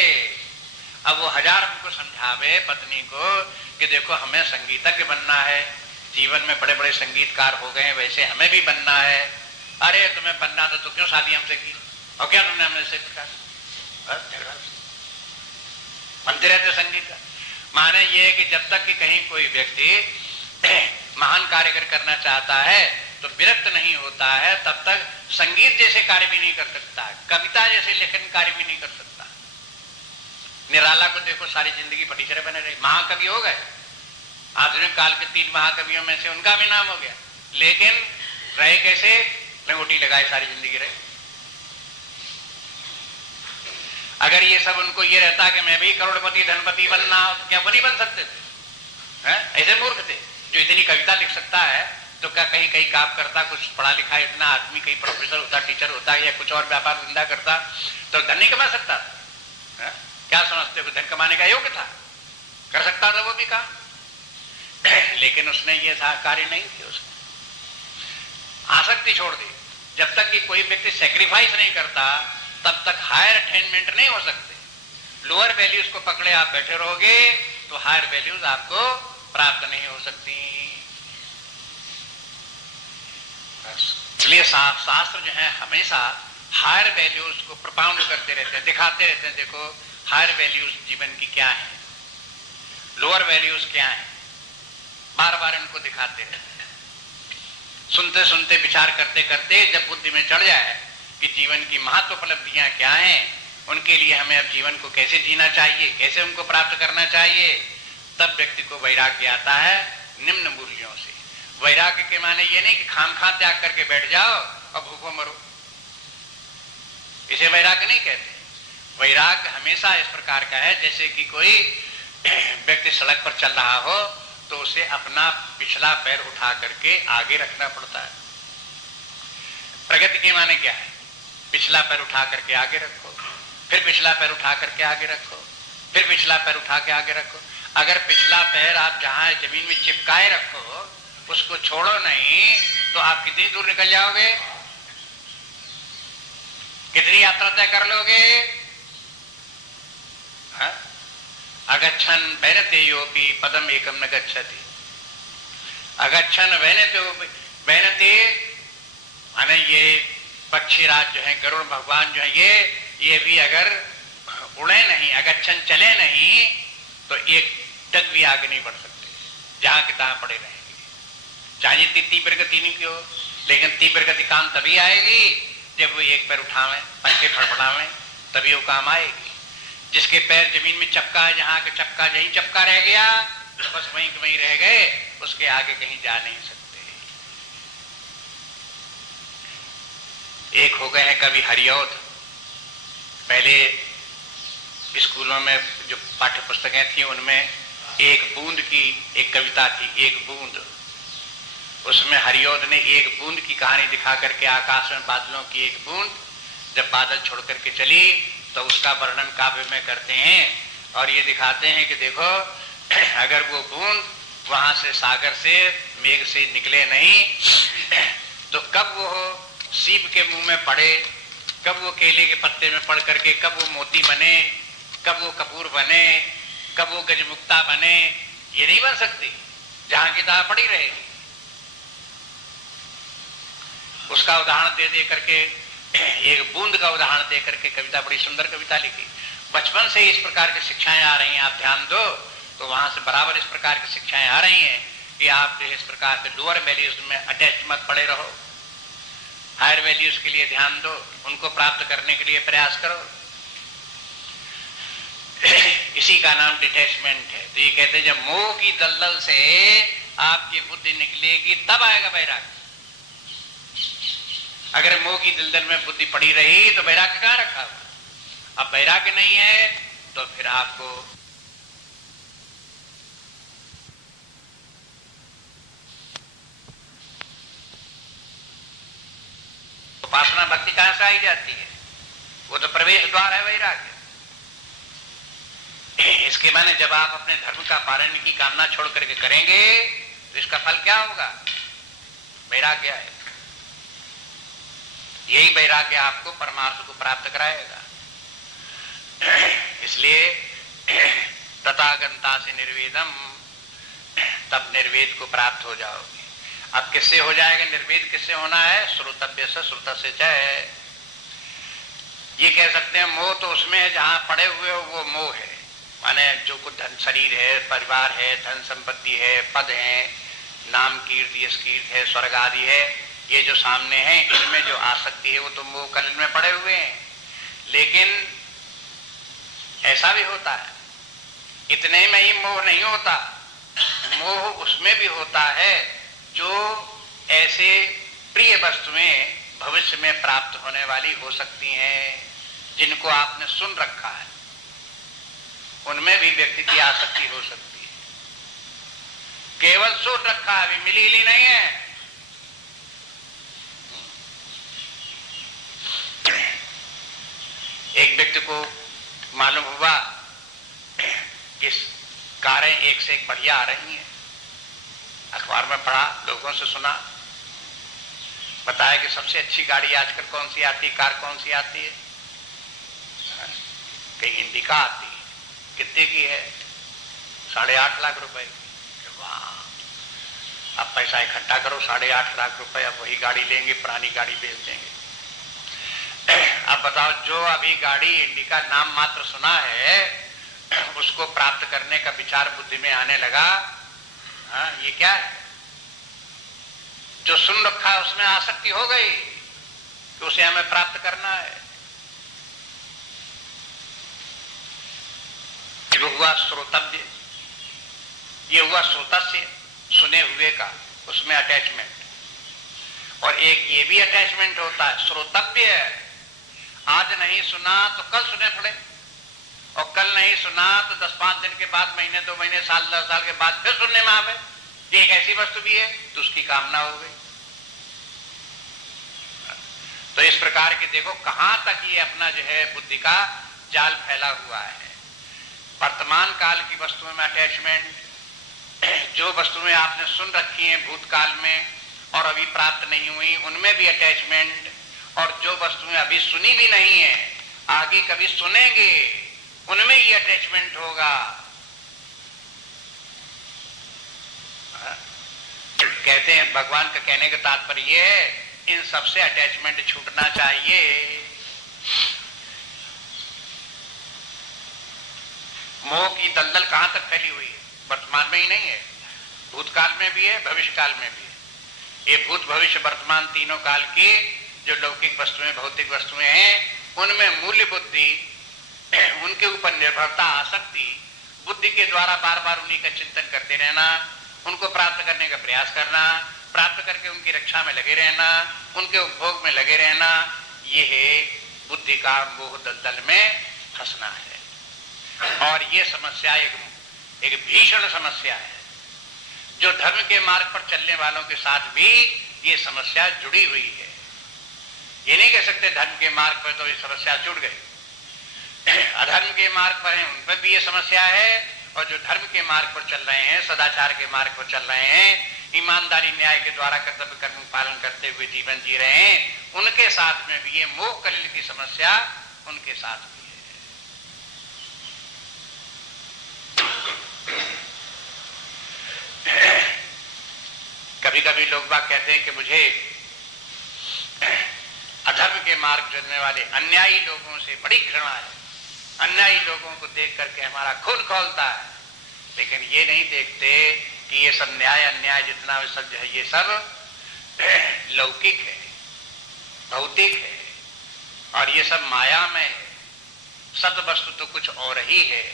अब वो हजार हमको समझावे पत्नी को कि देखो हमें संगीतज्ञ बनना है, जीवन में बड़े बड़े संगीतकार हो गए, वैसे हमें भी बनना है। अरे तुम्हें बनना था तो क्यों शादी हमसे की, और क्या तुमने हमने से बनते रहते संगीत का। माने ये कि जब तक कि कहीं कोई व्यक्ति महान कार्य करना चाहता है तो विरक्त नहीं होता है, तब तक संगीत जैसे कार्य भी नहीं कर सकता है, कविता जैसे लेखन कार्य भी नहीं कर सकता। निराला को देखो, सारी जिंदगी फटीचरे बने रहे, महाकवि हो गए, आधुनिक काल के 3 महाकवियों में से उनका भी नाम हो गया, लेकिन रहे कैसे, लंगोटी लगाए सारी जिंदगी रहे। अगर ये सब उनको ये रहता कि मैं भी करोड़पति धनपति बनना हो तो क्या वो नहीं बन सकते थे? ऐसे मूर्ख थे। जो इतनी कविता लिख सकता है तो क्या कहीं कहीं काम करता, कुछ पढ़ा लिखा इतना आदमी कहीं प्रोफेसर होता, टीचर होता, या कुछ और व्यापार धंधा करता तो धन नहीं कमा सकता था? क्या समझते हो, धन कमाने का योग्य था, कर सकता था वो भी काम। लेकिन उसने ये कार्य नहीं किया, उसने आसक्ति छोड़ दी। जब तक कि कोई व्यक्ति सेक्रीफाइस नहीं करता तब तक हायर अटेनमेंट नहीं हो सकते। लोअर वैल्यूज को पकड़े आप बैठे रहोगे तो हायर वैल्यूज आपको प्राप्त नहीं हो सकती। इसलिए शास्त्र जो है हमेशा हायर वैल्यूज को प्रपाउंड करते रहते हैं, दिखाते रहते हैं, देखो हायर वैल्यूज जीवन की क्या है, लोअर वैल्यूज क्या है, बार बार इनको दिखाते रहते हैं। सुनते सुनते विचार करते करते जब बुद्धि में चढ़ जाए कि जीवन की महत्वोपलब्धियां क्या हैं, उनके लिए हमें अब जीवन को कैसे जीना चाहिए, कैसे उनको प्राप्त करना चाहिए, तब व्यक्ति को वैराग्य आता है निम्न मूल्यों से। वैराग्य के माने ये नहीं कि खामखा त्याग करके बैठ जाओ और भूखो मरो, इसे वैराग्य नहीं कहते। वैराग्य हमेशा इस प्रकार का है जैसे कि कोई व्यक्ति सड़क पर चल रहा हो तो उसे अपना पिछला पैर उठा करके आगे रखना पड़ता है। प्रगति के माने क्या है, पिछला पैर उठा करके आगे रखो, फिर पिछला पैर उठा करके आगे रखो, फिर पिछला पैर उठा के आगे रखो। अगर पिछला पैर आप जहां जमीन में चिपकाए रखो, उसको छोड़ो नहीं, तो आप कितनी दूर निकल जाओगे, कितनी यात्रा तय कर लोगे। अगच्छन वैनते योपि पदम एकम न गच्छति। अगच्छन वैनते माने ये पक्षीराज जो है, गरुड़ भगवान जो है, ये भी अगर उड़े नहीं, अगच्छन चले नहीं, तो एक टक भी आगे नहीं बढ़ सकते, जहां के तहां पड़े रहेंगे, चाहे जितनी तीव्र गति नहीं की हो। लेकिन तीव्र गति काम तभी आएगी जब वो एक पैर उठावें, पंखे फड़फड़ावें, तभी वो काम आएगी। जिसके पैर जमीन में चपका है, जहां के चपका यही चपका रह गया, बस वहीं के वहीं रह गए, उसके आगे कहीं जा नहीं सकते। एक हो गए हैं कवि हरिऔध। पहले स्कूलों में जो पाठ्य पुस्तकें थी उनमें एक बूंद की एक कविता थी, एक बूंद। उसमें हरिऔध ने एक बूंद की कहानी दिखा करके, आकाश में बादलों की एक बूंद जब बादल छोड़ करके चली तो उसका वर्णन काव्य में करते हैं और ये दिखाते हैं कि देखो अगर वो बूंद वहां से सागर से मेघ से निकले नहीं तो कब वो सीप के मुंह में पड़े, कब वो केले के पत्ते में पड़ करके कब वो मोती बने, कब वो कपूर बने, कब वो गजमुक्ता बने, ये नहीं बन सकती, जहां की तहां पड़ी रहेगी। उसका उदाहरण दे दे करके, एक बूंद का उदाहरण दे करके कविता, बड़ी सुंदर कविता लिखी। बचपन से इस प्रकार की शिक्षाएं आ रही हैं, आप ध्यान दो तो वहां से बराबर इस प्रकार की शिक्षाएं आ रही हैं कि आप जो इस प्रकार के लोअर वैल्यूज में अटैच मत पड़े रहो, हायर वैल्यूज के लिए ध्यान दो, उनको प्राप्त करने के लिए प्रयास करो। इसी का नाम डिटैचमेंट है। तो ये कहते हैं जब मोह की दलदल से आपकी बुद्धि निकलेगी तब आएगा वैराग्य। अगर मोह की दलदल में बुद्धि पड़ी रही तो वैराग्य कहां रखा हुआ? अब वैराग्य नहीं है तो फिर आपको उपासना भक्ति कहां से आई जाती है? वो तो प्रवेश द्वार है वैराग्य। इसके माने जब आप अपने धर्म का पालन की कामना छोड़ करके करेंगे तो इसका फल क्या होगा? वैराग्य है। यही वैराग्य आपको परमार्थ को प्राप्त कराएगा। इसलिए तथागता से निर्वेदम, तब निर्वेद को प्राप्त हो जाओगे। अब किससे हो जाएगा निर्वेद? किससे होना है? श्रोतव्य से, श्रुत से जय। ये कह सकते हैं मोह तो उसमें है जहां पड़े हुए हो, वो मोह है। माने जो कुछ धन, शरीर है, परिवार है, धन संपत्ति है, पद है, नाम कीर्ति यश कीर्ति है, स्वर्ग आदि है, ये जो सामने है इनमें जो आसक्ति है वो तो मोह कलन में पड़े हुए हैं। लेकिन ऐसा भी होता है, इतने में ही मोह नहीं होता, मोह उसमें भी होता है जो ऐसे प्रिय वस्तुएं भविष्य में प्राप्त होने वाली हो सकती हैं, जिनको आपने सुन रखा है, उनमें भी व्यक्ति की आसक्ति हो सकती है। केवल सुन रखा है, अभी मिली ही नहीं है। एक व्यक्ति को मालूम हुआ कि कारें एक से एक बढ़िया आ रही हैं, अखबार में पढ़ा, लोगों से सुना, बताया कि सबसे अच्छी गाड़ी आजकल कौन सी आती है, कार कौन सी आती है? कहीं इंडिका आती है। कितने की है? 8.5 लाख रुपए की। वाह, अब पैसा इकट्ठा करो, 8.5 लाख रुपए, अब वही गाड़ी लेंगे, पुरानी गाड़ी बेच देंगे। अब बताओ, जो अभी गाड़ी इंडिका नाम मात्र सुना है उसको प्राप्त करने का विचार बुद्धि में आने लगा, ये क्या है? जो सुन रखा है उसमें आसक्ति हो गई कि उसे हमें प्राप्त करना है। ये हुआ श्रोतव्य, ये हुआ श्रोतस्य, सुने हुए का, उसमें अटैचमेंट। और एक ये भी अटैचमेंट होता है श्रोतव्य, आज नहीं सुना तो कल सुने पड़े, और कल नहीं सुना तो 10-5 दिन के बाद, महीने 2 महीने, साल 10 साल के बाद फिर सुनने में आवे। ये एक ऐसी वस्तु भी है तो उसकी कामना हो गई। तो इस प्रकार के देखो कहां तक ये अपना जो है बुद्धि का जाल फैला हुआ है। वर्तमान काल की वस्तुओं में अटैचमेंट, जो वस्तुएं आपने सुन रखी हैं भूतकाल में और अभी प्राप्त नहीं हुई उनमें भी अटैचमेंट, और जो वस्तुएं अभी सुनी भी नहीं है आगे कभी सुनेंगे उनमें ये अटैचमेंट होगा। कहते हैं, भगवान का कहने का तात्पर्य ये है, इन सबसे अटैचमेंट छूटना चाहिए। मोह की दलदल कहां तक फैली हुई है? वर्तमान में ही नहीं है, भूतकाल में भी है, भविष्य काल में भी है। ये भूत भविष्य वर्तमान तीनों काल की जो लौकिक वस्तुएं, भौतिक वस्तुएं हैं, उनमें मूल्य बुद्धि, उनके ऊपर निर्भरता, आसक्ति, बुद्धि के द्वारा बार बार उन्हीं का चिंतन करते रहना, उनको प्राप्त करने का प्रयास करना, प्राप्त करके उनकी रक्षा में लगे रहना, उनके उपभोग में लगे रहना, ये है बुद्धि का मोह दलदल में फंसना है। और ये समस्या एक भीषण समस्या है, जो धर्म के मार्ग पर चलने वालों के साथ भी ये समस्या जुड़ी हुई है। ये नहीं कह सकते धर्म के मार्ग पर तो ये समस्या जुड़ गई, अधर्म के मार्ग पर हैं उन पर भी ये समस्या है, और जो धर्म के मार्ग पर चल रहे हैं, सदाचार के मार्ग पर चल रहे हैं, ईमानदारी न्याय के द्वारा कर्तव्य कर्म पालन करते हुए जीवन जी रहे हैं, उनके साथ में भी ये मोह कलिल की समस्या उनके साथ भी है। कभी कभी लोग बात कहते हैं कि मुझे अधर्म के मार्ग चलने वाले अन्यायी लोगों से बड़ी घृणा है, अन्यायी लोगों को देख करके हमारा खून खौलता है। लेकिन ये नहीं देखते कि ये सब न्याय अन्याय जितना भी सब जो है, ये सब लौकिक है, भौतिक है, और ये सब माया में है। सत वस्तु तो कुछ और ही है।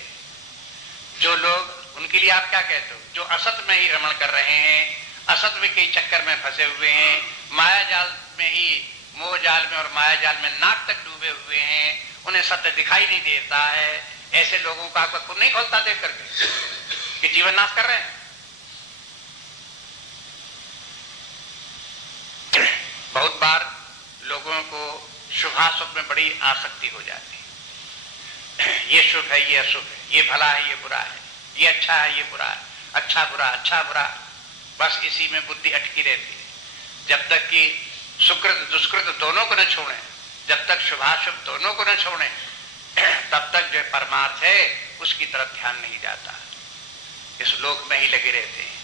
जो लोग, उनके लिए आप क्या कहते हो, जो असत में ही रमण कर रहे हैं, असत में के चक्कर में फंसे हुए हैं, माया जाल में ही, मोह जाल में और माया जाल में नाक तक डूबे हुए हैं, उन्हें सत्य दिखाई नहीं देता है, ऐसे लोगों का आपका खून नहीं खोलता देख करके कि जीवन नाश कर रहे हैं। बहुत बार लोगों को शुभाशुभ में बड़ी आसक्ति हो जाती है। ये शुभ है, ये अशुभ है, ये भला है, ये बुरा है, ये अच्छा है, ये बुरा है, अच्छा बुरा, अच्छा बुरा, बस इसी में बुद्धि अटकी रहती है। जब तक कि सुकृत दुष्कृत दोनों को न छोड़े, जब तक शुभाशुभ दोनों को न छोड़े, तब तक जो परमार्थ है उसकी तरफ ध्यान नहीं जाता, इस लोक में ही लगे रहते हैं।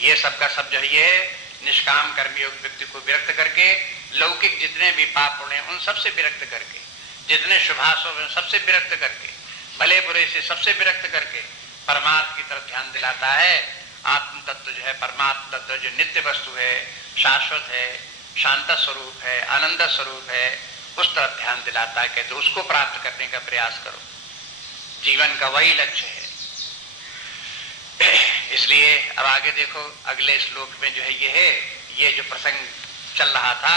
ये सब का सब जो है, ये निष्काम कर्मयोग व्यक्ति को विरक्त करके, लौकिक जितने भी पाप पुण्य उन सबसे विरक्त करके, जितने शुभाशुभ सबसे विरक्त करके, भले बुरे से सबसे विरक्त करके परमार्थ की तरफ ध्यान दिलाता है। आत्म तत्व जो है, परमात्म तत्व जो नित्य वस्तु है, शाश्वत है, शांत स्वरूप है, आनंद स्वरूप है, उस तरफ ध्यान दिलाता है। कहते उसको प्राप्त करने का प्रयास करो, जीवन का वही लक्ष्य है। इसलिए अब आगे देखो, अगले श्लोक में जो है ये जो प्रसंग चल रहा था,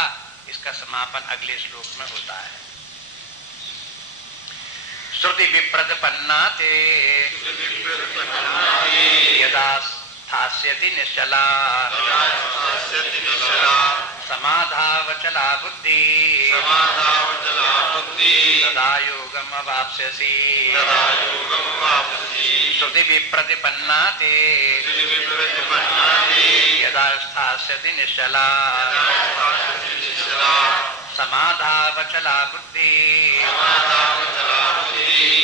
इसका समापन अगले श्लोक में होता है। श्रुति विप्रतिपन्ना ते यदा स्थास्यति निश्चला समाधावचला बुद्धि तदा योगम अवाप्स्यसि। श्रुति विप्रतिपन्ना ते यदा स्थास्यति निश्चला समाधावचला बुद्धि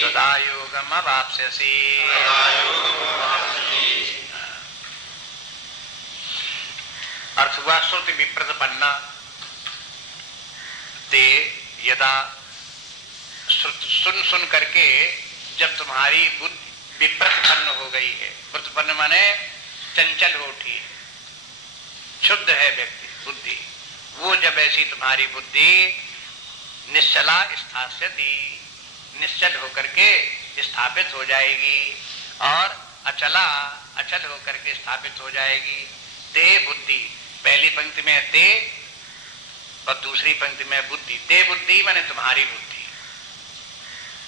तदा योगम अवाप्स्यसि। अर्थ हुआ श्रुति विप्रतिपन्ना ते यदा, सुन सुन करके जब तुम्हारी बुद्धि विप्रतिपन्न हो गई है, प्रतिपन्न माने चंचल हो उठी, शुद्ध है व्यक्ति बुद्धि, वो जब ऐसी तुम्हारी बुद्धि निश्चला स्थास्यति, निश्चल होकर के स्थापित हो जाएगी, और अचला अचल होकर के स्थापित हो जाएगी। ते बुद्धि, पहली पंक्ति में ते और दूसरी पंक्ति में बुद्धि। ते बुद्धि माने तुम्हारी बुद्धि,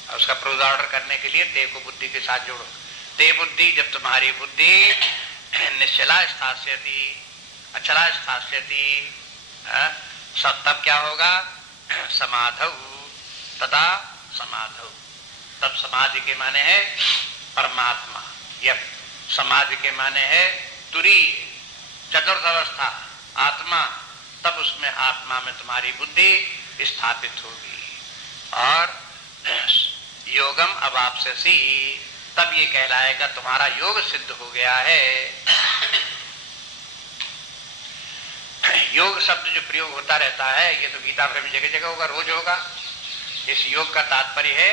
और उसका प्रोज ऑर्डर करने के लिए ते को बुद्धि के साथ जोड़ो। ते बुद्धि, जब तुम्हारी बुद्धि निश्चला स्थास्यति, अचला स्थास्यति, तब क्या होगा, समाधौ तथा समाधौ, तब समाधि के माने है परमात्मा, या समाधि के माने है तुरी, चतुर्थ अवस्था आत्मा, तब उसमें आत्मा में तुम्हारी बुद्धि स्थापित होगी। और योगम अवाप्स्यसि, तब ये कहलाएगा तुम्हारा योग सिद्ध हो गया है। योग शब्द जो प्रयोग होता रहता है, ये तो गीता में जगह जगह होगा, रोज होगा। इस योग का तात्पर्य है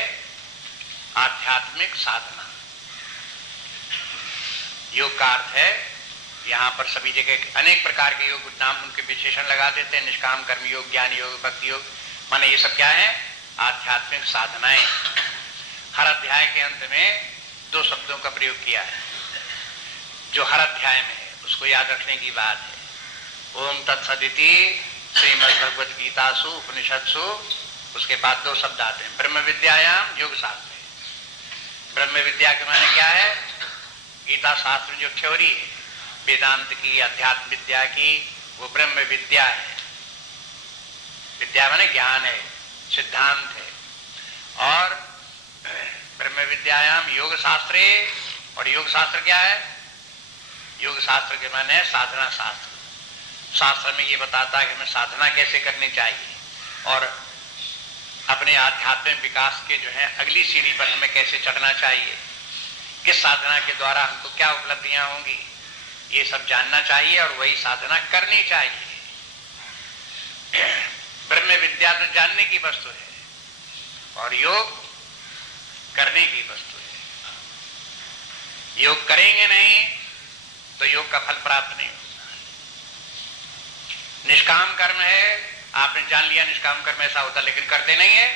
आध्यात्मिक साधना। योग का अर्थ है, यहाँ पर सभी जगह अनेक प्रकार के योग नाम उनके विशेषण लगा देते हैं, निष्काम कर्म योग, ज्ञान योग, भक्ति योग, माने ये सब क्या है? आध्यात्मिक साधनाएं। हर अध्याय के अंत में 2 शब्दों का प्रयोग किया है जो हर अध्याय में है, उसको याद रखने की बात है। ओम तत्सदिति श्रीमद् भगवद गीतासु उपनिषत्सु, उसके बाद 2 शब्द आते हैं, ब्रह्म विद्यायाम योग शास्त्र। ब्रह्म विद्या के माने क्या है? गीता शास्त्र जो थ्योरी है वेदांत की, अध्यात्म विद्या की, वो ब्रह्म विद्या है। विद्या माने ज्ञान है, सिद्धांत है। और ब्रह्म विद्यायाम योग शास्त्रे, और योग शास्त्र क्या है? योग शास्त्र के माने साधना शास्त्र। शास्त्र में ये बताता है कि हमें साधना कैसे करनी चाहिए और अपने आध्यात्मिक विकास के जो है अगली सीढ़ी पर हमें कैसे चढ़ना चाहिए, किस साधना के द्वारा हमको क्या उपलब्धियां होंगी, ये सब जानना चाहिए और वही साधना करनी चाहिए। ब्रह्म विद्या तो जानने की वस्तु है और योग करने की वस्तु है। योग करेंगे नहीं तो योग का फल प्राप्त नहीं होगा। निष्काम कर्म है, आपने जान लिया निष्काम कर्म ऐसा होता, लेकिन करते नहीं है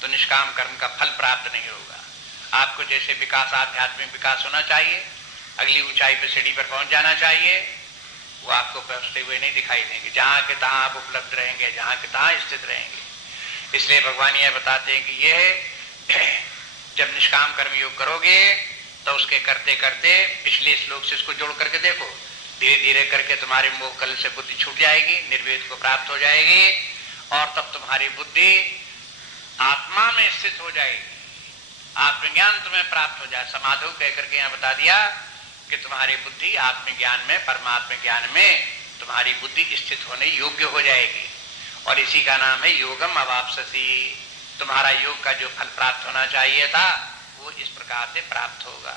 तो निष्काम कर्म का फल प्राप्त नहीं होगा। आपको जैसे विकास, आध्यात्मिक विकास होना चाहिए, अगली ऊंचाई पे सीढ़ी पर पहुंच जाना चाहिए, वो आपको पहुंचते हुए नहीं दिखाई देंगे। जहां के तहां आप उपलब्ध रहेंगे, जहां के तहां स्थित रहेंगे। इसलिए भगवान यह बताते हैं कि यह जब निष्काम कर्म योग करोगे तो उसके करते करते पिछले श्लोक से इसको जोड़ करके देखो, धीरे धीरे करके तुम्हारे मोह कल से बुद्धि छूट जाएगी, निर्वेद को प्राप्त हो जाएगी और तब तुम्हारी बुद्धि आत्मा में स्थित हो जाएगी, आत्मज्ञान तुम्हें प्राप्त हो जाए। समाधि कहकर के यहाँ बता दिया कि तुम्हारी बुद्धि आत्मज्ञान में, परमात्म ज्ञान में तुम्हारी बुद्धि स्थित होने योग्य हो जाएगी और इसी का नाम है योगम अवाप्स्यसि। तुम्हारा योग का जो फल प्राप्त होना चाहिए था वो इस प्रकार से प्राप्त होगा।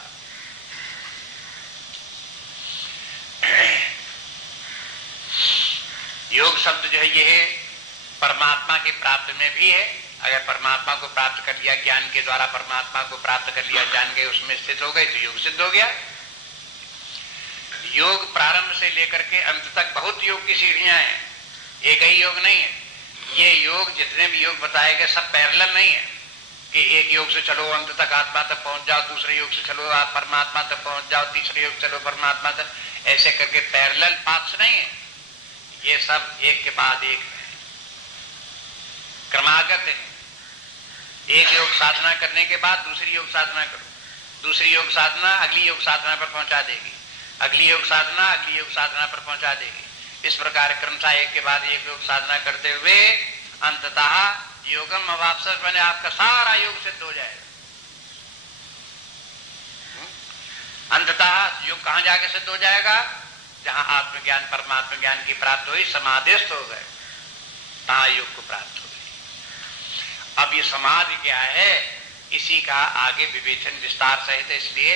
योग शब्द जो है ये परमात्मा की प्राप्ति में भी है। अगर परमात्मा को प्राप्त कर लिया, ज्ञान के द्वारा परमात्मा को प्राप्त कर लिया, जान गए, उसमें स्थित हो गए तो योग सिद्ध हो गया। योग प्रारंभ से लेकर के अंत तक बहुत योग की सीढ़ियां हैं, एक ही योग नहीं है। ये योग जितने भी योग बताए गए सब पैरेलल नहीं है कि एक योग से चलो अंत तक आत्मा तक पहुंच जाओ, दूसरे योग से चलो आप परमात्मा तक पहुंच जाओ, तीसरे योग चलो परमात्मा तक, ऐसे करके पैरेलल पाथ्स नहीं है। ये सब एक के बाद एक है, क्रमागत है। एक योग साधना करने के बाद दूसरी योग साधना करो, दूसरी योग साधना अगली योग साधना पर पहुंचा देगी, अगली योग साधना अगली योग साधना पर पहुंचा देगी। इस प्रकार क्रमशः एक के बाद एक योग साधना करते हुए अंततः योगम अवाप्स्यसि बने आपका सारा योग सिद्ध हो जाएगा। अंततः योग कहां जाके सिद्ध हो जाएगा? जहां आत्मज्ञान, परमात्म ज्ञान की प्राप्त हुई, समाधिस्थ हो गए, तहां योग को प्राप्त हो गई। अब ये समाधि क्या है, इसी का आगे विवेचन विस्तार सहित, इसलिए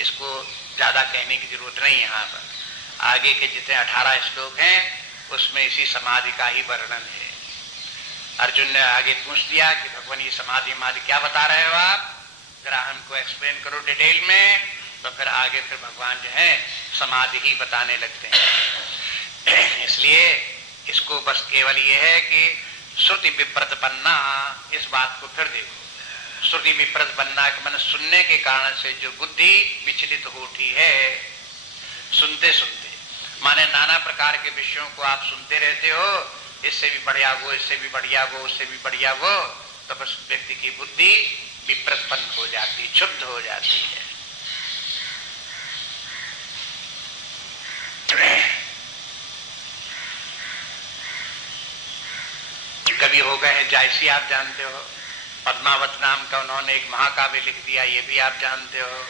इसको ज्यादा कहने की जरूरत नहीं। यहाँ पर आगे के जितने 18 श्लोक हैं उसमें इसी समाधि का ही वर्णन है। अर्जुन ने आगे पूछ दिया कि भगवान ये समाधि क्या बता रहे हो आप, जरा हमको एक्सप्लेन करो डिटेल में। तो फिर आगे फिर भगवान जो है समाधि ही बताने लगते हैं। इसलिए इसको बस केवल ये है कि श्रुति विप्रतिपन्ना, इस बात को फिर देखो। श्रुति विप्रतिपन्ना के मन सुनने के कारण से जो बुद्धि विचलित होती है, सुनते सुनते, माने नाना प्रकार के विषयों को आप सुनते रहते हो, इससे भी बढ़िया वो, इससे भी बढ़िया वो, उससे भी बढ़िया वो, तो बस व्यक्ति की बुद्धि विप्रतिपन्न हो जाती, क्षुब्ध हो जाती है। कभी हो गए हैं जायसी, आप जानते हो, पद्मावत नाम का उन्होंने एक महाकाव्य लिख दिया, ये भी आप जानते हो।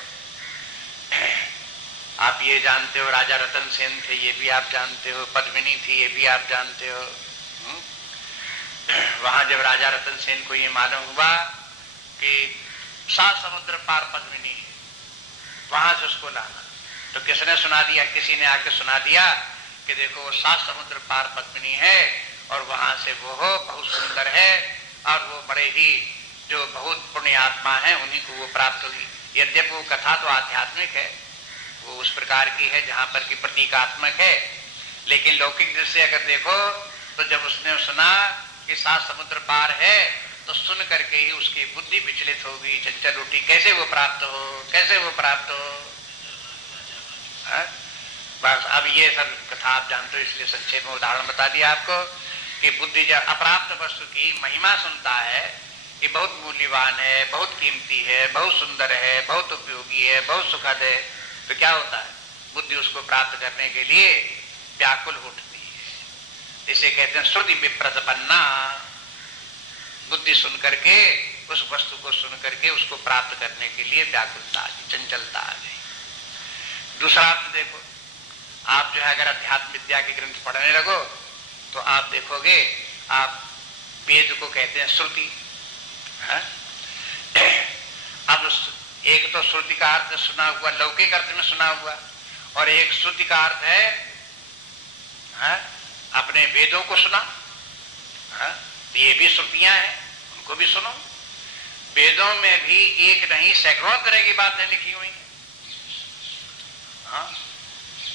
आप ये जानते हो राजा रतन सेन थे, ये भी आप जानते हो। पद्मिनी थी, ये भी आप जानते हो। वहां जब राजा रतन सेन को ये मालूम हुआ कि 7 समुद्र पार पद्मिनी है, वहां से उसको लाना, तो किसने सुना दिया? किसी ने आके सुना दिया कि देखो वो 7 समुद्र पार पद्मिनी है और वहां से वो बहुत सुंदर है और वो बड़े ही जो बहुत पुण्य आत्मा है उन्हीं को वो प्राप्त हुई। यद्यपि वो कथा तो आध्यात्मिक है, वो उस प्रकार की है जहां पर कि प्रतीकात्मक है। लेकिन लौकिक दृष्टि अगर देखो तो जब उसने सुना कि 7 समुद्र पार है तो सुन करके ही उसकी बुद्धि विचलित होगी, चंचल उठी, कैसे वो प्राप्त हो, कैसे वो प्राप्त हो। बस अब ये सब कथा आप जानते हो, इसलिए संक्षेप में उदाहरण बता दिया आपको कि बुद्धि जब अप्राप्त वस्तु की महिमा सुनता है कि बहुत मूल्यवान है, बहुत कीमती है, बहुत सुंदर है, बहुत उपयोगी है, बहुत सुखद है, तो क्या होता है, बुद्धि उसको प्राप्त करने के लिए व्याकुल उठती है। इसे कहते हैं श्रुति विप्रतिपन्ना। बुद्धि सुन करके, उस वस्तु को सुन करके उसको प्राप्त करने के लिए व्याकुलता आ गई, चंचलता आ गई। दूसरा अर्थ देखो, आप जो है अगर अध्यात्म विद्या के ग्रंथ पढ़ने लगो तो आप देखोगे, आप वेद को कहते हैं श्रुति। अब एक तो श्रुति का अर्थ सुना हुआ, लौकिक अर्थ में सुना हुआ, और एक श्रुति का अर्थ है अपने वेदों को सुना। ये भी श्रुतियां हैं, उनको भी सुनो। वेदों में भी एक नहीं सैकड़ों तरह की बातें लिखी हुई हैं,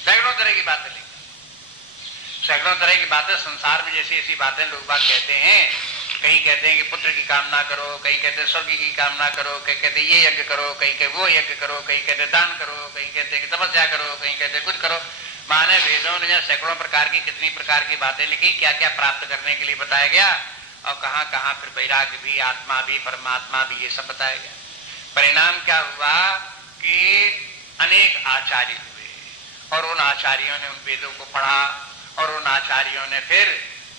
सैकड़ों तरह की बातें लिखी, सैकड़ों तरह की बातें संसार में जैसी ऐसी बातें लोग बात कहते हैं। कहीं कहते हैं कि पुत्र की कामना करो, कहीं कहते हैं स्वर्ग की कामना करो, कहीं कहते हैं ये यज्ञ करो, कहीं कहते वो यज्ञ करो, कहीं कहते दान करो, कहीं कहते हैं तपस्या करो, कहीं कहते कुछ करो। माने वेदों ने सैकड़ों प्रकार की, कितनी प्रकार की बातें लिखी, क्या क्या प्राप्त करने के लिए बताया गया, और कहाँ कहाँ फिर वैराग्य भी, आत्मा भी, परमात्मा भी, ये सब बताया गया। परिणाम क्या हुआ कि अनेक आचार्य हुए, और उन आचार्यों ने उन वेदों को पढ़ा, और उन आचार्यों ने फिर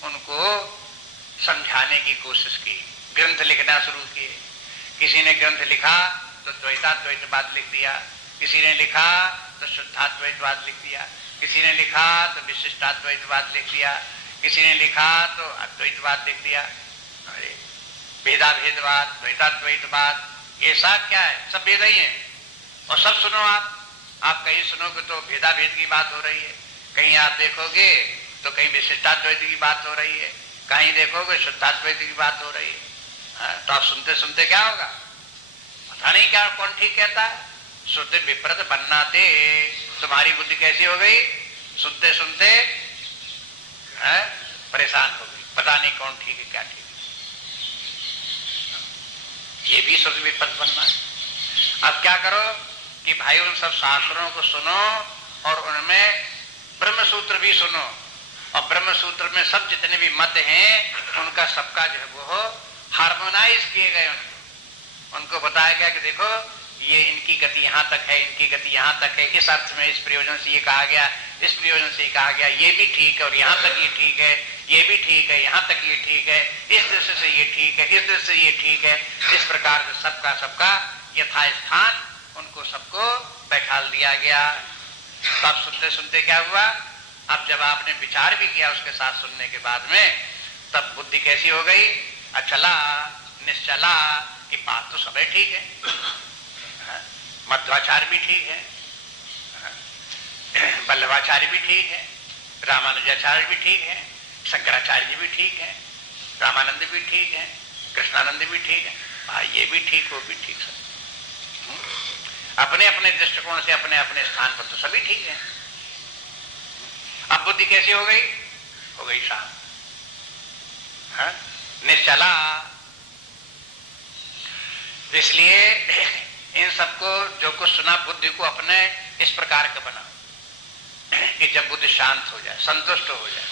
उनको समझाने की कोशिश की, ग्रंथ लिखना शुरू किए। किसी ने ग्रंथ लिखा तो द्वैताद्वैतवाद लिख दिया, किसी ने लिखा तो शुद्धाद्वैतवाद लिख दिया, किसी ने लिखा तो विशिष्टाद्वैतवाद लिख दिया, किसी ने लिखा तो अद्वैतवाद लिख दिया। अरे भेदाभेदवाद, द्वैताद्वैतवाद, ये सब क्या है, सब भेद ही है। और सब सुनो आप कहीं सुनोगे तो भेदाभेद की बात हो रही है, कहीं आप देखोगे तो कहीं विशिष्टाद्वैत की बात हो रही है, कहीं देखोगे शुद्धाद्वैत की बात हो रही है। तो आप सुनते सुनते क्या होगा, पता नहीं क्या कौन ठीक कहता है। श्रुति विप्रत बनाते, तुम्हारी बुद्धि कैसी हो गई, सुनते सुनते परेशान हो गई, पता नहीं कौन ठीक है क्या ठीक है। ये भी श्रुति विप्रत बनना है। अब क्या करो कि भाई उन सब शास्त्रों को सुनो, और उनमें ब्रह्म सूत्र भी सुनो, और ब्रह्म सूत्र में सब जितने भी मत हैं उनका सबका जो है वो हार्मोनाइज किए गए। उनको बताया गया कि देखो ये इनकी गति यहाँ तक है, इनकी गति यहाँ तक है, इस अर्थ में इस प्रयोजन से ये कहा गया, इस प्रयोजन से कहा गया, ये भी ठीक है, और यहाँ तक ये ठीक है, ये भी ठीक है, यहाँ तक ये ठीक है, इस दृष्टि से ये ठीक है, इस दृष्टि से ये ठीक है। इस प्रकार से सबका सबका यथास्थान उनको सबको बैठाल दिया गया। तो अब सुनते सुनते क्या हुआ, अब जब आपने विचार भी किया उसके साथ सुनने के बाद में, तब बुद्धि कैसी हो गई, अचला निश्चला, कि बात तो सब ठीक है, मध्वाचार्य भी ठीक है, वल्लभाचार्य भी ठीक है, रामानुजाचार्य भी ठीक है, शंकराचार्य जी भी ठीक है, रामानंद भी ठीक है, कृष्णानंद भी ठीक है, भाई ये भी ठीक, वो भी ठीक, सब अपने अपने दृष्टिकोण से अपने अपने स्थान पर तो सभी ठीक है। अब बुद्धि कैसी हो गई शांत, निश्चला। इसलिए इन सबको जो कुछ सुना, बुद्धि को अपने इस प्रकार का बना कि जब बुद्धि शांत हो जाए, संतुष्ट हो जाए,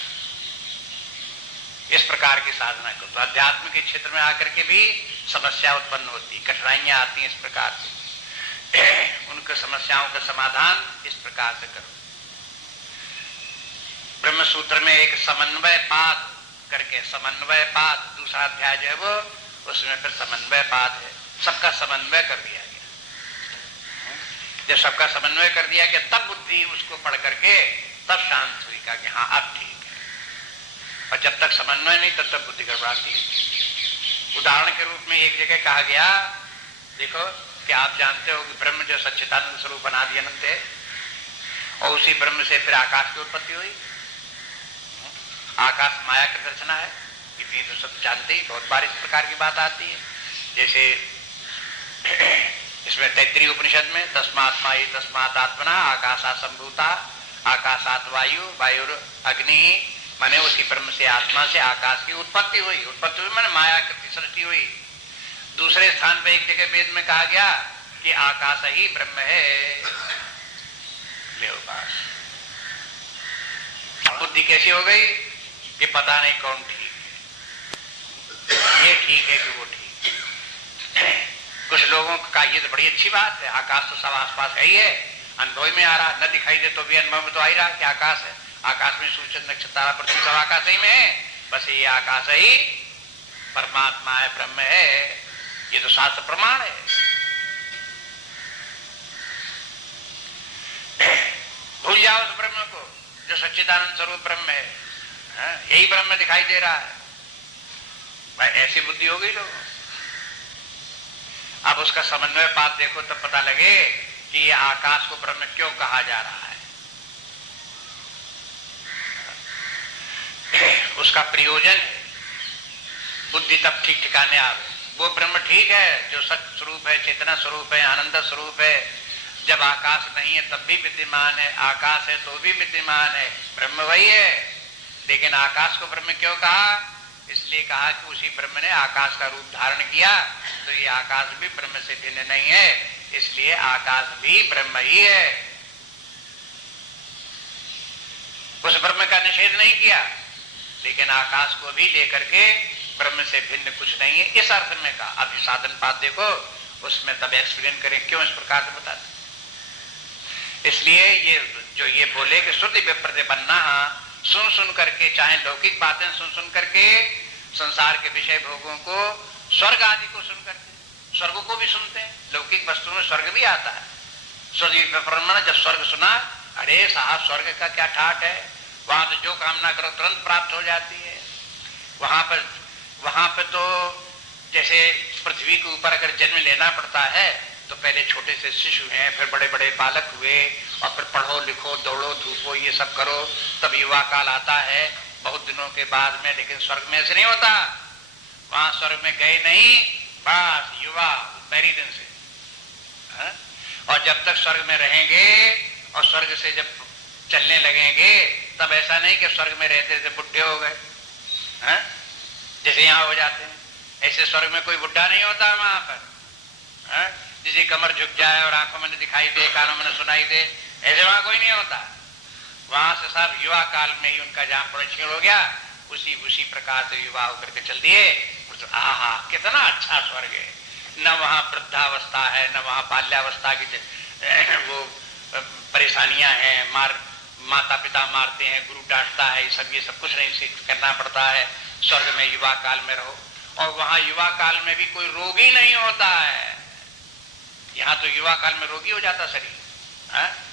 इस प्रकार की साधना करो। तो अध्यात्म के क्षेत्र में आकर के भी समस्या उत्पन्न होती, कठिनाइयां आती हैं इस प्रकार से। उनके समस्याओं का समाधान इस प्रकार से करो। ब्रह्म सूत्र में एक समन्वय पाद करके, समन्वय पाद दूसरा अध्याय जो है वो, उसमें फिर समन्वय पाद है, सबका समन्वय कर दिया गया। जब सबका समन्वय कर दिया गया तब बुद्धि उसको पढ़ करके तब शांत हुई, कहा कि हाँ अब ठीक है। और जब तक समन्वय नहीं तब तक बुद्धि गड़बड़ाती है। उदाहरण के रूप में एक जगह कहा गया, देखो कि आप जानते हो कि ब्रह्म जो सच्चिदानंद स्वरूप अनादि अनंत है, और उसी ब्रह्म से फिर आकाश की उत्पत्ति हुई। आकाश माया की रचना है, इतनी तो सब जानते ही, बहुत बार इस प्रकार की बात आती है। जैसे इसमें तैत्तिरीय उपनिषद में तस्मात्मा ही तस्मात् आत्मना आकाशा संभूता आकाशात वायु वायु अग्नि, माने उसी ब्रह्म से आत्मा से आकाश की उत्पत्ति हुई। उत्पत्ति हुई माने माया की सृष्टि हुई। दूसरे स्थान पे एक जगह वेद में कहा गया कि आकाश ही ब्रह्म है। बुद्धि कैसी हो गई कि पता नहीं कौन ठीक है, ये ठीक है कि वो ठीक है। कुछ लोगों का ये तो बड़ी अच्छी बात है, आकाश तो सब आसपास है ही है, अनुभव में आ रहा, न दिखाई दे तो भी अनुभव में तो आ ही रहा कि आकाश है। आकाश में सूर्य नक्षत्र पृथ्वी सब आकाश ही में है, बस ये आकाश ही परमात्मा है, ब्रह्म है, ये तो शास्त्र प्रमाण है। भूल जाओ उस ब्रह्म को जो सच्चिदानंद स्वरूप ब्रह्म है, यही ब्रह्म दिखाई दे रहा है। भाई ऐसी बुद्धि हो गई लोगों। अब उसका समन्वय पाठ देखो तब पता लगे कि ये आकाश को ब्रह्म क्यों कहा जा रहा है। उसका प्रयोजन है, बुद्धि तब ठीक ठिकाने आवे। वो ब्रह्म ठीक है जो सत्य स्वरूप है, चेतना स्वरूप है, आनंद स्वरूप है। जब आकाश नहीं है तब भी विद्यमान है, आकाश है तो भी विद्यमान है, ब्रह्म वही है। लेकिन आकाश को ब्रह्म क्यों कहा? इसलिए कहा कि उसी ब्रह्म ने आकाश का रूप धारण किया, तो ये आकाश भी ब्रह्म से भिन्न नहीं है, इसलिए आकाश भी ब्रह्म ही है। उस ब्रह्म का निषेध नहीं किया, लेकिन आकाश को भी लेकर के ब्रह्म से भिन्न कुछ नहीं है, इस अर्थ में कहा। अभी साधन पाठ देखो, उसमें तब एक्सप्लेन करें क्यों इस प्रकार से बताते। इसलिए ये जो ये बोले कि श्रुति विप्रतिपन्ना, सुन सुन करके, चाहे लौकिक बातें सुन सुन करके, संसार के विषय भोगों को, स्वर्ग आदि को सुन करके, स्वर्ग को भी सुनते हैं, लौकिक वस्तु में स्वर्ग भी आता है। श्रुति विप्रतिपन्ना, जब स्वर्ग सुना, अरे साहब स्वर्ग का क्या ठाट है, वहां तो जो कामना करो तुरंत प्राप्त हो जाती है। वहां पर तो जैसे पृथ्वी के ऊपर अगर जन्म लेना पड़ता है तो पहले छोटे से शिशु हैं, फिर बड़े बड़े बालक हुए, और फिर पढ़ो लिखो दौड़ो धूपो ये सब करो, तब युवा काल आता है बहुत दिनों के बाद में। लेकिन स्वर्ग में ऐसे नहीं होता, वहां स्वर्ग में गए नहीं, बस युवा पहली दिन से है? और जब तक स्वर्ग में रहेंगे और स्वर्ग से जब चलने लगेंगे, तब ऐसा नहीं कि स्वर्ग में रहते थे बुढ़े हो गए जैसे यहाँ हो जाते हैं। ऐसे स्वर्ग में कोई बुढ़ा नहीं होता वहां पर, जिसे कमर झुक जाए और आंखों में न दिखाई दे, कानों में न सुनाई दे, ऐसे वहां कोई नहीं होता। वहां से सब युवा काल में ही उनका जहां परिचय हो गया, उसी प्रकार से युवा होकर के चल दिए। आहा कितना अच्छा स्वर्ग है, न वहां वृद्धावस्था है, न वहां बाल्यावस्था की वो परेशानियां हैं, माता पिता मारते हैं, गुरु डांटता है, ये सब कुछ नहीं करना पड़ता है। स्वर्ग में युवा काल में रहो, और वहां युवा काल में भी कोई रोग ही नहीं होता है। यहाँ तो युवा काल में रोगी हो जाता शरीर,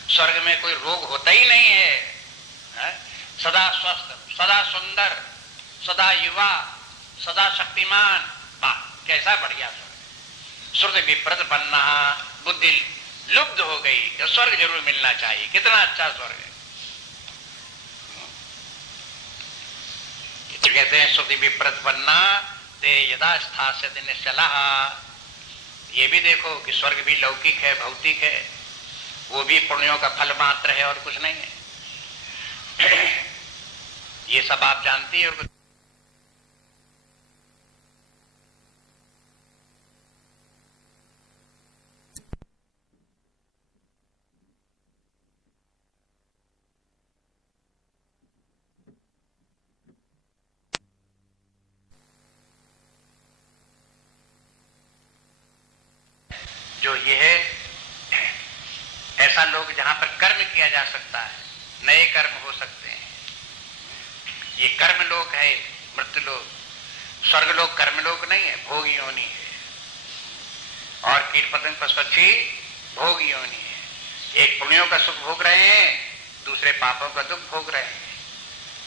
स्वर्ग में कोई रोग होता ही नहीं है, सदा स्वस्थ, सदा सुंदर, सदा युवा, सदा शक्तिमान। कैसा बढ़िया स्वर्ग। श्रुति विप्रतिपन्ना, बुद्धि लुब्ध हो गई, स्वर्ग जरूर मिलना चाहिए, कितना अच्छा स्वर्ग है। तो कहते हैं श्रुति विप्रतिपन्ना ते यदा स्थास्यति निश्चलः। ये भी देखो कि स्वर्ग भी लौकिक है, भौतिक है, वो भी पुण्यों का फल मात्र है और कुछ नहीं है। ये सब आप जानती हो। जो ये है ऐसा लोग जहां पर कर्म किया जा सकता है, नए कर्म हो सकते हैं, ये कर्म लोक है, मृत्यु लोक। स्वर्ग लोक कर्म लोक नहीं है, भोग योनि है। और कीट पतंग पशु पक्षी भोग योनि है। एक पुण्यों का सुख भोग रहे हैं, दूसरे पापों का दुख भोग रहे हैं।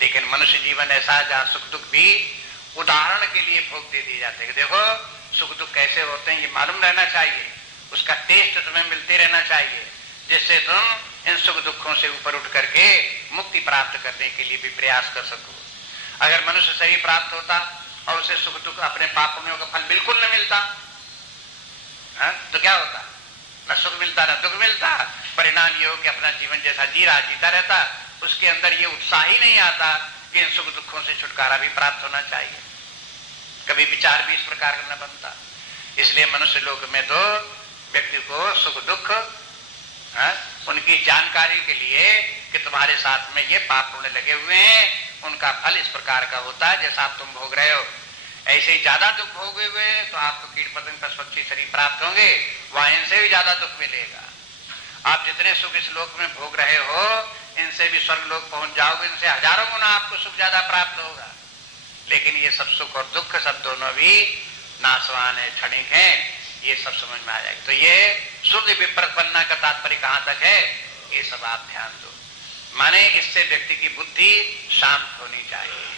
लेकिन मनुष्य जीवन ऐसा है जहां सुख दुख भी उदाहरण के लिए भोग दे दिए जाते हैं। देखो सुख दुख कैसे होते हैं ये मालूम रहना चाहिए, उसका टेस्ट तुम्हें मिलते रहना चाहिए, जिससे तुम इन सुख दुखों से ऊपर उठ करके मुक्ति प्राप्त करने के लिए भी प्रयास कर सको। अगर मनुष्य सही प्राप्त होता और उसे सुख दुख अपने पाप पुण्यों का फल बिल्कुल न मिलता, तो क्या होता? न सुख मिलता न दुख मिलता, परिणाम ये हो कि अपना जीवन जैसा जीता रहता, उसके अंदर ये उत्साह ही नहीं आता कि इन सुख दुखों से छुटकारा भी प्राप्त होना चाहिए। कभी विचार भी इस प्रकार का न बनता। इसलिए मनुष्य लोक में तो व्यक्ति को सुख दुख उनकी जानकारी के लिए कि तुम्हारे साथ में ये पाप पुण्य लगे हुए हैं, उनका फल इस प्रकार का होता है जैसा आप तुम भोग रहे हो। ऐसे ही ज्यादा दुख भोगे हुए तो आपको कीट पतंग का स्वच्छ शरीर प्राप्त होंगे, वहां इनसे भी ज्यादा दुख मिलेगा। आप जितने सुख इस लोक में भोग रहे हो, इनसे भी स्वर्ग लोक पहुंच जाओगे, इनसे हजारों गुना आपको सुख ज्यादा प्राप्त होगा। लेकिन ये सब सुख और दुख सब दोनों भी नाशवान है, क्षणिक है, ये सब समझ में आ जाएगा। तो ये शुद्ध विप्रपन्ना का तात्पर्य कहां तक है, ये सब आप ध्यान दो। माने इससे व्यक्ति की बुद्धि शांत होनी चाहिए।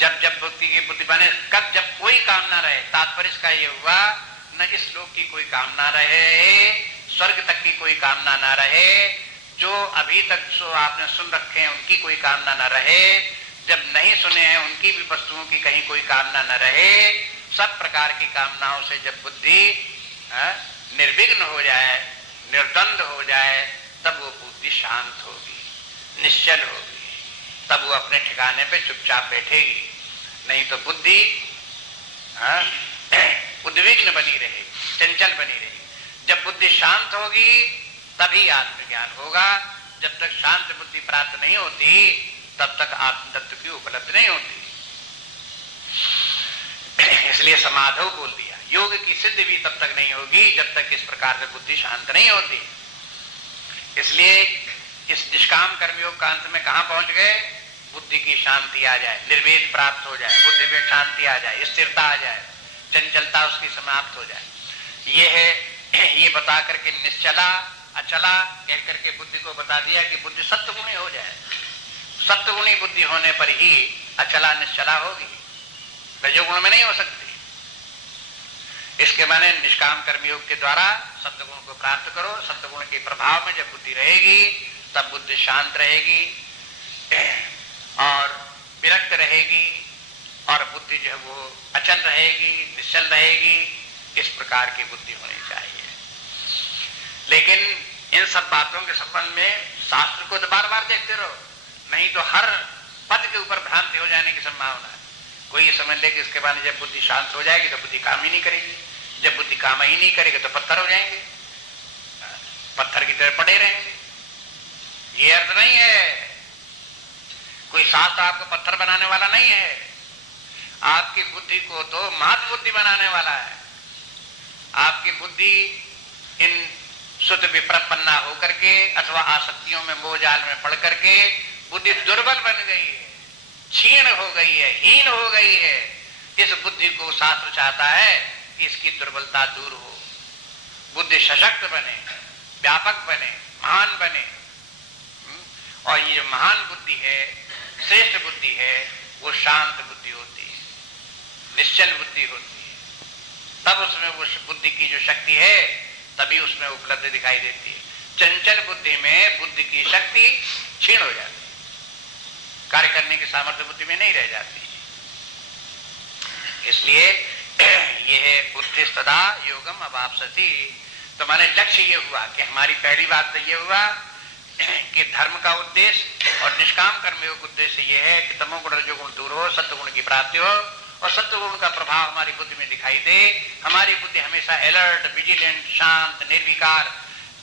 जब व्यक्ति की बुद्धि बने, कब जब कोई काम ना रहे, तात्पर्य इसका ये हुआ न इस लोक की कोई कामना रहे, स्वर्ग तक की कोई कामना ना रहे, जो अभी तक जो आपने सुन रखे हैं उनकी कोई कामना ना रहे, जब नहीं सुने हैं उनकी भी वस्तुओं की कहीं कोई कामना न रहे, सब प्रकार की कामनाओं से जब बुद्धि निर्विघ्न हो जाए, निर्द्वंद हो जाए, तब वो बुद्धि शांत होगी, निश्चल होगी, तब वो अपने ठिकाने पे चुपचाप बैठेगी। नहीं तो बुद्धि उद्विग्न बनी रहेगी, चंचल बनी रहेगी। जब बुद्धि शांत होगी तभी आत्मज्ञान होगा। जब तक शांत बुद्धि प्राप्त नहीं होती तब तक आत्म तत्व की उपलब्धि नहीं होती। इसलिए समाधो बोल दिया। योग की सिद्धि भी तब तक नहीं होगी जब तक इस प्रकार से बुद्धि शांत नहीं होती। इसलिए इस निष्काम कर्मयोग का अंत में कहां पहुंच गए, बुद्धि की शांति आ जाए, निर्वेद प्राप्त हो जाए, बुद्धि में शांति आ जाए, स्थिरता आ जाए, चंचलता उसकी समाप्त हो जाए। ये है, ये बता करके निश्चला अचला कह करके बुद्धि को बता दिया कि बुद्धि सत्वगुणी हो जाए। सत्वगुणी बुद्धि होने पर ही अचला निश्चला होगी, रजोगुण में नहीं हो सकती। इसके माने निष्काम कर्मयोग के द्वारा सत्वगुण को प्राप्त करो। सत्वगुण के प्रभाव में जब बुद्धि रहेगी तब बुद्धि शांत रहेगी और विरक्त रहेगी, और बुद्धि जो है वो अचल रहेगी, निश्चल रहेगी। इस प्रकार की बुद्धि होनी चाहिए। लेकिन इन सब बातों के संबंध में शास्त्र को तो बार बार देखते रहो, नहीं तो हर पद के ऊपर भ्रांति हो जाने की संभावना है। कोई ये समझ ले कि इसके बाद जब बुद्धि शांत हो जाएगी तो बुद्धि काम ही नहीं करेगी, जब बुद्धि काम ही नहीं करेगी तो पत्थर हो जाएंगे, पत्थर की तरह पड़े रहेंगे। ये अर्थ नहीं है। कोई शास्त्र आपको पत्थर बनाने वाला नहीं है, आपकी बुद्धि को तो महत बुद्धि बनाने वाला है। आपकी बुद्धि इन शुद्ध विप्रपन्ना होकर के अथवा आसक्तियों में मोहजाल में पड़ करके बुद्धि दुर्बल बन गई है, क्षीण हो गई है, हीन हो गई है। इस बुद्धि को शास्त्र चाहता है कि इसकी दुर्बलता दूर हो, बुद्धि सशक्त बने, व्यापक बने, महान बने। और ये जो महान बुद्धि है, श्रेष्ठ बुद्धि है, वो शांत बुद्धि होती है, निश्चल बुद्धि होती है। तब उसमें वो बुद्धि की जो शक्ति है तभी उसमें उपलब्धि दिखाई देती है। चंचल बुद्धि में बुद्धि की शक्ति क्षीण हो जाती है, कार्य करने की सामर्थ्य बुद्धि में नहीं रह जाती। इसलिए यह है बुद्धिस्तदा योगम अवाप्स्यति। तो माने लक्ष्य ये हुआ कि हमारी पहली बात तो ये हुआ कि धर्म का उद्देश्य और निष्काम कर्मयोग उद्देश्य ये है कि तमोगुण रजोगुण दूर हो, सत्वगुण की प्राप्ति हो और सत्वगुण का प्रभाव हमारी बुद्धि में दिखाई दे। हमारी बुद्धि हमेशा अलर्ट, विजिलेंट, शांत, निर्विकार,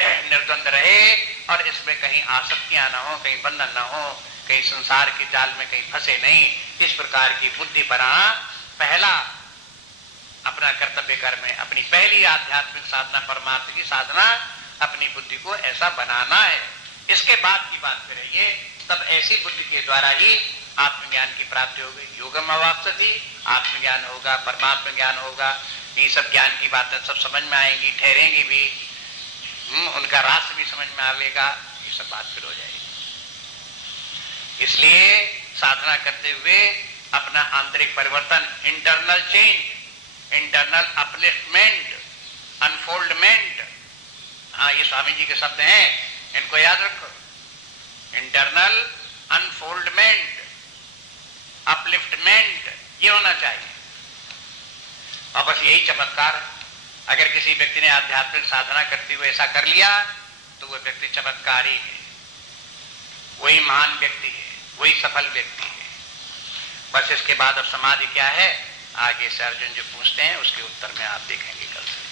निर्द्वंद रहे और इसमें कहीं आसक्तियां न हो, कहीं बंधन न हो, कहीं संसार के जाल में कहीं फंसे नहीं। इस प्रकार की बुद्धि बनाना पहला अपना कर्तव्य कर्म है। अपनी पहली आध्यात्मिक साधना, परमार्थ की साधना, अपनी बुद्धि को ऐसा बनाना है। इसके बाद की बात करेंगे, तब ऐसी बुद्धि के द्वारा ही आत्मज्ञान की प्राप्ति होगी। योगम अवाप्स्यति, आत्मज्ञान होगा, परमात्मा ज्ञान होगा। ये सब ज्ञान की बातें सब समझ में आएंगी, ठहरेंगी भी, उनका रास्ता भी समझ में आएगा। ये सब बात फिर हो जाएगी। इसलिए साधना करते हुए अपना आंतरिक परिवर्तन, internal change, internal upliftment, unfoldment, हाँ ये स्वामी जी के शब्द हैं, इनको याद रखो। इंटरनल अनफोल्डमेंट, अपलिफ्टमेंट, ये होना चाहिए। और बस यही चमत्कार है। अगर किसी व्यक्ति ने आध्यात्मिक साधना करते हुए ऐसा कर लिया तो वह व्यक्ति चमत्कारी है, वही महान व्यक्ति है, वही सफल व्यक्ति है। बस इसके बाद अब समाधि क्या है, आगे से अर्जुन जो पूछते हैं उसके उत्तर में आप देखेंगे कल से।